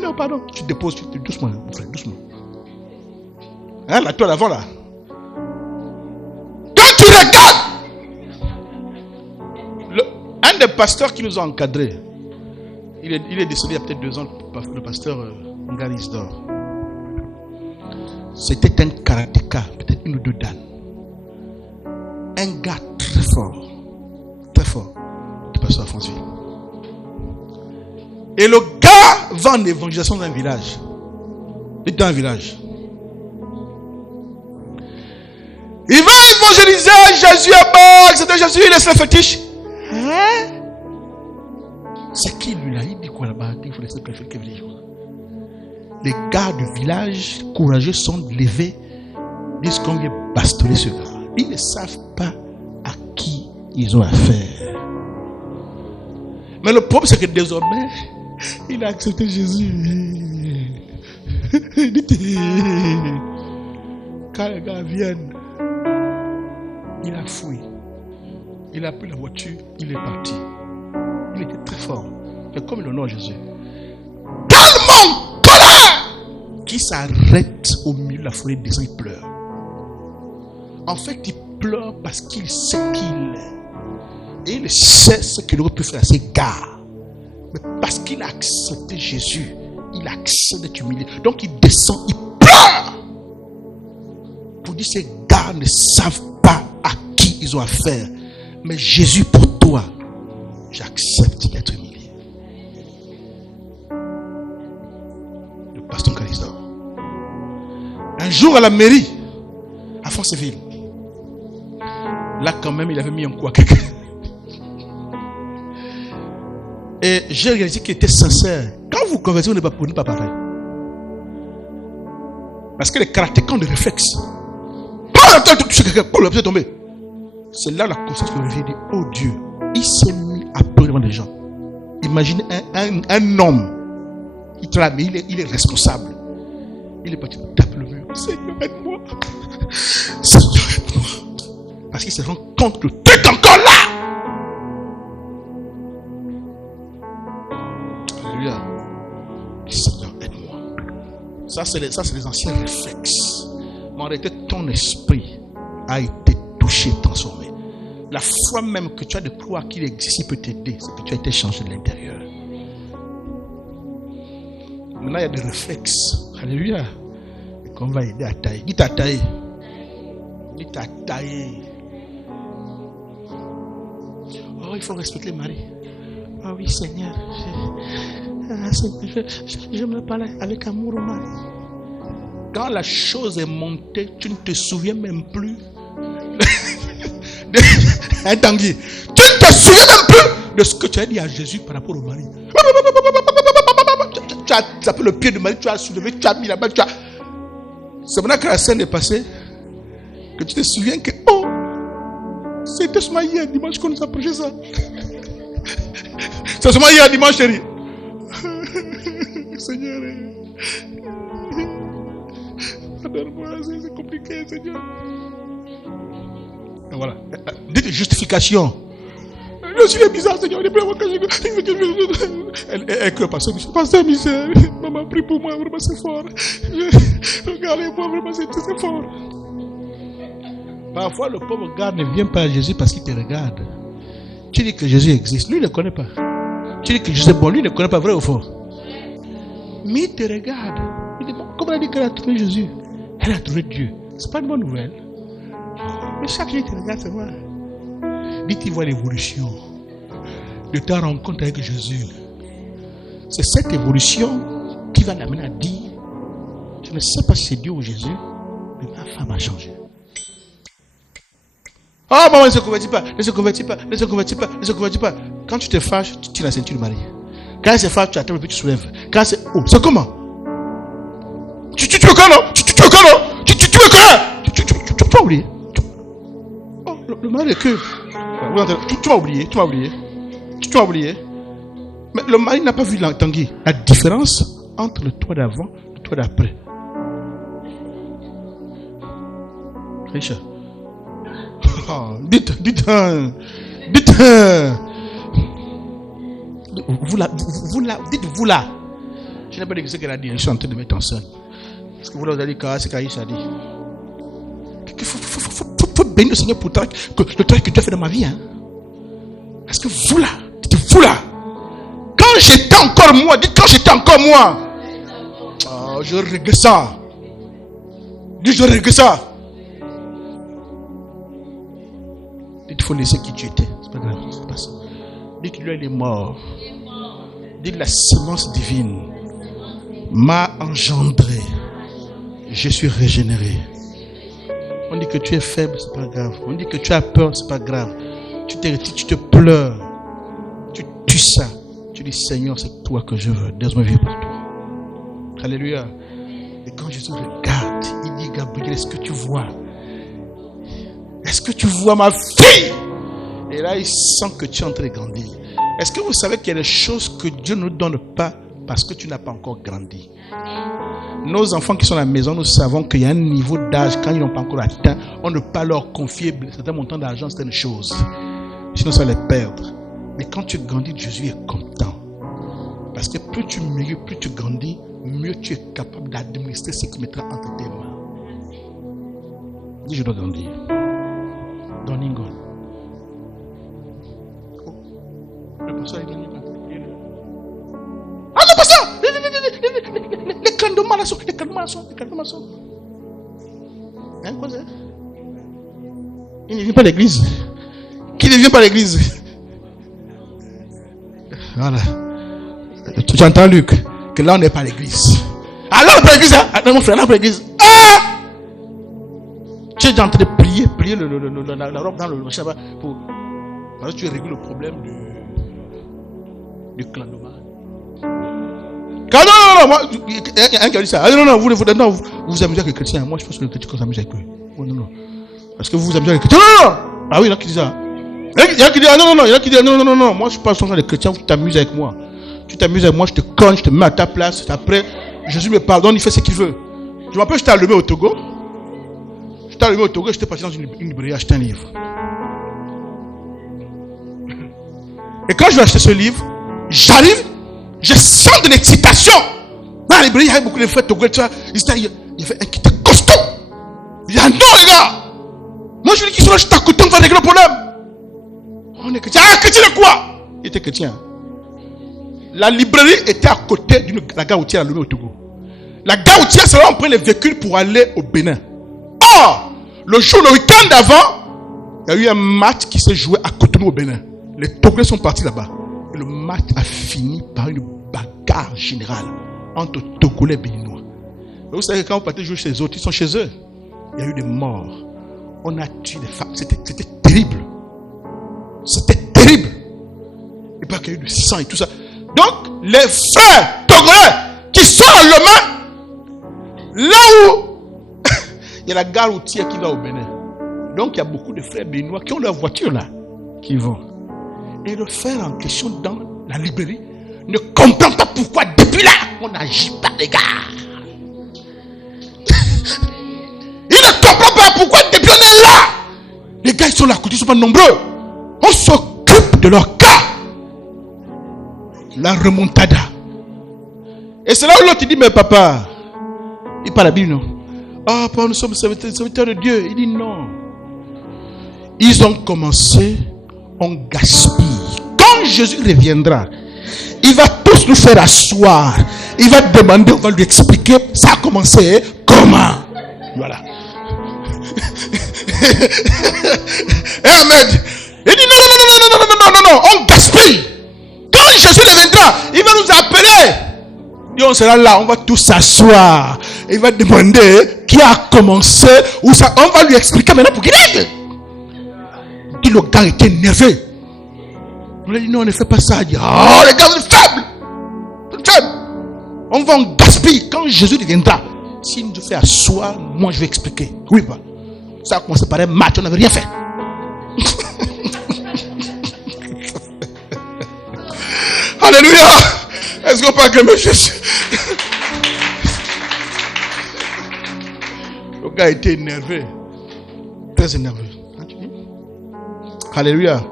non, pardon. Tu déposes doucement, mon frère, doucement. Hein, la toile avant là. Quand tu regardes, un des pasteurs qui nous a encadrés, il est décédé il y a peut-être 2 ans, le pasteur Ngarisdor. C'était un karatéka, peut-être une ou deux dames. Un gars très fort, de pasteur François. Et le gars va en évangélisation dans un village. Il est dans un village. Il va évangéliser, Jésus est mort, etc. Jésus, il laisse le fétiche. Hein? C'est qui lui là? Il dit quoi là-bas? Il faut laisser le fétiche. Les gars du village courageux sont levés, disent qu'on vient bastonner ce gars. Ils ne savent pas à qui ils ont affaire. Mais le problème, c'est que désormais, il a accepté Jésus. Quand les gars viennent, il a fui. Il a pris la voiture, il est parti. Il était très fort. Mais comme il honore Jésus, tellement colère qu'il s'arrête au milieu de la forêt, il descend, il pleure. En fait, il pleure parce qu'il sait qui il est. Et il sait ce qu'il aurait pu faire à ces gars. Mais parce qu'il a accepté Jésus, il accepte d'être humilié. Donc il descend, il pleure. Pour dire ces gars ne savent pas à qui ils ont affaire. Mais Jésus, pour toi, j'accepte d'être humilié. Le pasteur Calixte. Un jour à la mairie, à Fonceville, là quand même il avait mis un coup à quelqu'un. Et j'ai réalisé qu'il était sincère. Quand vous convertissez, vous n'êtes pas pareil. Parce que les karatékans de réflexe, c'est tombé. C'est là la conscience que je dit, oh Dieu, il s'est mis à pleurer devant des gens. Imaginez un homme, il est responsable. Il est parti taper le mur. Seigneur, aide-moi. Seigneur, aide-moi. Parce qu'il se rend compte que tu es encore là. Alléluia. Seigneur, aide-moi. Ça, c'est les anciens réflexes. Mais en réalité, ton esprit a été touché, transformé. La foi même que tu as de croire qu'il existe, il peut t'aider. C'est que tu as été changé de l'intérieur. Maintenant, il y a des réflexes. Alléluia. Et qu'on va aider à tailler. Dites à tailler. Dites à tailler. Oh, il faut respecter les maris. Ah oui, Seigneur. Je me parle avec amour au mari. Quand la chose est montée, tu ne te souviens même plus. Un tanguy. Tu ne te souviens même plus de ce que tu as dit à Jésus par rapport au mari. Tu as tapé le pied du mari, tu as soulevé, tu as mis la main, tu as. C'est maintenant que la scène est passée que tu te souviens que oh, c'était seulement hier dimanche qu'on nous a prêché ça. C'est seulement hier dimanche, chérie. Seigneur, pardonne-moi, c'est compliqué, Seigneur. Et voilà. Dites justification. Je suis bizarre, Seigneur. Elle que pasteur Michel, maman prie pour moi, vraiment c'est fort. Regardez-moi, vraiment c'est fort. Parfois le pauvre gars ne vient pas à Jésus parce qu'il te regarde. Tu dis que Jésus existe, lui il ne connaît pas. Tu dis que Jésus est bon, lui il ne connaît pas, vrai ou faux. Mais il te regarde. Il dit, bon, comment elle dit qu'elle a trouvé Jésus? Elle a trouvé Dieu. C'est pas une bonne nouvelle. Mais chaque jour il te regarde, c'est vrai. Dit qu'il voit l'évolution de ta rencontre avec Jésus. C'est cette évolution qui va l'amener à dire, je ne sais pas si c'est Dieu ou Jésus, mais ma femme a changé. Oh maman, ne se convertit pas, ne se convertit pas, ne se convertit pas, ne se convertit pas. Quand tu te fâches, tu tires la ceinture du mari. Quand elle se fâche, tu attends et puis tu soulèves. Quand c'est oh, c'est comment? Tu veux quoi non? Tu veux quoi non? Tu veux quoi? Tu vas oublier. Oh, le mari est que. Tu m'as oublié, tu m'as oublié. Tu m'as oublié. Mais le mari n'a pas vu la Tanguy. La différence entre le toi d'avant et le toi d'après. Richard. Oh, dites. Vous là. Je n'ai pas dit ce qu'elle a dit. Je suis en train de mettre en scène. Parce que vous l'avez dit, c'est qu'Aïcha a dit. Il faut bénir le Seigneur pour le travail que tu as fait dans ma vie. Hein? Parce que vous là. Quand j'étais encore moi, dites quand j'étais encore moi. Oh, je regrette ça. Dis, je regrette ça. Dis, il faut laisser qui tu étais. C'est pas grave, c'est pas ça. Dis, lui, il est mort. Dis, la semence divine m'a engendré. Je suis régénéré. On dit que tu es faible, c'est pas grave. On dit que tu as peur, c'est pas grave. Tu te pleures. Tu tues ça. Tu dis, Seigneur, c'est toi que je veux. Laisse-moi vivre pour toi. Alléluia. Et quand Jésus regarde, il dit, Gabriel, est-ce que tu vois? Est-ce que tu vois ma fille? Et là, il sent que tu es en train de grandir. Est-ce que vous savez qu'il y a des choses que Dieu ne nous donne pas parce que tu n'as pas encore grandi? Nos enfants qui sont à la maison, nous savons qu'il y a un niveau d'âge, quand ils n'ont pas encore atteint, on ne peut pas leur confier certains montants d'argent, certaines choses. Sinon, ça va les perdre. Mais quand tu grandis, Jésus est content. Parce que plus tu mûris, plus tu grandis, mieux tu es capable d'administrer ce qui mettra entre tes mains. Dis, je dois grandir. Dans Ningon. Oh. Le pasteur est venu. Ah, le pasteur! Les crânes de malasson. Hein, quoi c'est? Il ne vient pas à l'église. Qui ne vient pas à l'église? Voilà. Tu entends, Luc, que là on n'est pas à l'église. Ah, là on n'est pas à l'église, hein? Ah, non, mon frère, là on n'est pas à l'église. Ah! Tu es en train de plier la robe dans le machin pour. Parce que tu règles le problème du clan de mal. Non, moi, un qui a dit ça. Ah, non, vous vous amusez avec les chrétiens. Moi, je pense que les chrétiens s'amusent avec eux. Oh, non. Parce que vous vous amusez avec les chrétiens. Non. Ah oui, il y en a qui disent ça. Il y en a qui disent, non. Il y en a qui disent, non. Moi, je parle sans les chrétiens, tu t'amuses avec moi. Tu t'amuses avec moi, je te cogne, je te mets à ta place. Après, Jésus me pardonne, il fait ce qu'il veut. Je m'appelle, je t'ai allumé au Togo. Je t'ai allumé au Togo, j'étais parti dans une librairie acheter un livre. Et quand je vais acheter ce livre, j'arrive, je sens de l'excitation. Dans la librairie, il y avait beaucoup de frères togolais, tu vois. Il y avait un qui était costaud. Il dit, ah non, les gars. Moi, je lui dis qu'ils sont là, je t'accorde, on va régler le problème. On est chrétien. Ah, chrétien de quoi? Il était chrétien. La librairie était à côté de la gare routière allumée au Togo. La gare routière, c'est là où on prend les véhicules pour aller au Bénin. Or, le week-end d'avant, il y a eu un match qui s'est joué à Cotonou au Bénin. Les Togolais sont partis là-bas. Et le match a fini par une bagarre générale entre Togolais et Béninois. Mais vous savez, quand vous partez jouer chez les autres, ils sont chez eux. Il y a eu des morts. On a tué des femmes. C'était terrible. C'était terrible. Et pas qu'il y a eu du sang et tout ça. Donc, les frères togolais qui sont en Lomé, là où il y a la gare routière qui va au Bénin. Donc, il y a beaucoup de frères béninois qui ont leur voiture là, qui vont. Et le frère en question dans la librairie ne comprend pas pourquoi depuis là, on n'agit pas, les gars. Il ne comprend pas pourquoi depuis on est là. Les gars, ils sont là, ils ne sont pas nombreux. On s'occupe de leur cas. La remontada. Et c'est là où l'autre dit, mais papa, il parle à la Bible, non? Ah, papa, nous sommes serviteurs de Dieu. Il dit non. Ils ont commencé, on gaspille. Quand Jésus reviendra, il va tous nous faire asseoir. Il va demander, on va lui expliquer, ça a commencé comment. Voilà. Et Ahmed, il dit non, on gaspille. Quand Jésus reviendra, il va nous appeler. Et on sera là, on va tous s'asseoir. Il va demander qui a commencé, où ça, on va lui expliquer maintenant pour qu'il aide. Dit le gars était énervé. On lui a dit non, ne fais pas ça. Il dit, oh les gars, vous êtes faibles. On va en gaspiller. Quand Jésus reviendra, s'il nous fait asseoir, moi je vais expliquer. Oui, pas. Ça a commencé par un match, on n'avait rien fait. Alléluia. Est-ce qu'on peut acclamer Jésus? Le gars était énervé. Très énervé. Alléluia.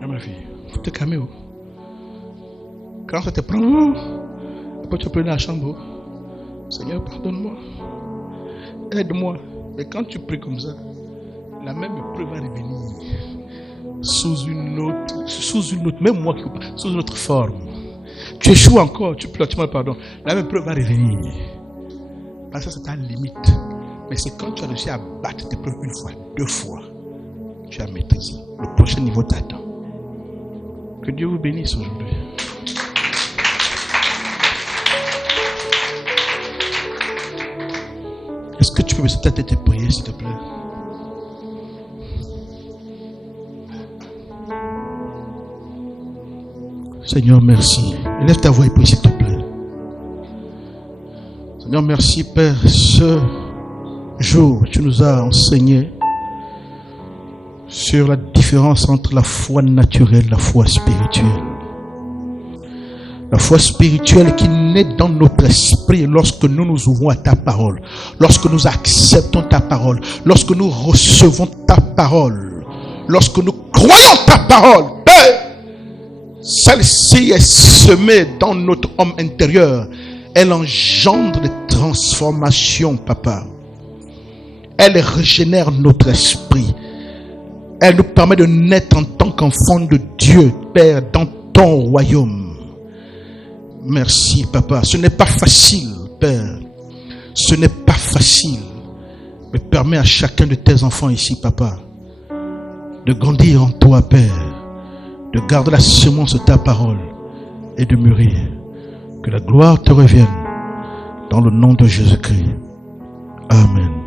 Ma fille, il faut te calmer. Quand ça te prend, après tu peux aller à la chambre. Seigneur, pardonne-moi. Aide-moi. Et quand tu pries comme ça, la même épreuve va revenir. Sous une autre, même moi, sous une autre forme. Tu échoues encore, tu pleures, tu demandes pardon. La même preuve va revenir. Parce que c'est ta limite. Mais c'est quand tu as réussi à battre tes preuves une fois, 2 fois, tu as maîtrisé. Le prochain niveau t'attend. Que Dieu vous bénisse aujourd'hui. Est-ce que tu peux baisser ta tête et prier, s'il te plaît? Seigneur, merci. Élève ta voix et prie, s'il te plaît. Seigneur, merci, Père. Ce jour, tu nous as enseigné sur la différence entre la foi naturelle et la foi spirituelle. La foi spirituelle qui naît dans notre esprit lorsque nous nous ouvrons à ta parole, lorsque nous acceptons ta parole, lorsque nous recevons ta parole, lorsque nous croyons ta parole. Celle-ci est semée dans notre homme intérieur. Elle engendre des transformations, Papa. Elle régénère notre esprit. Elle nous permet de naître en tant qu'enfant de Dieu, Père, dans ton royaume. Merci, Papa. Ce n'est pas facile, Père. Ce n'est pas facile. Mais permets à chacun de tes enfants ici, Papa, de grandir en toi, Père, de garder la semence de ta parole et de mûrir. Que la gloire te revienne dans le nom de Jésus-Christ. Amen.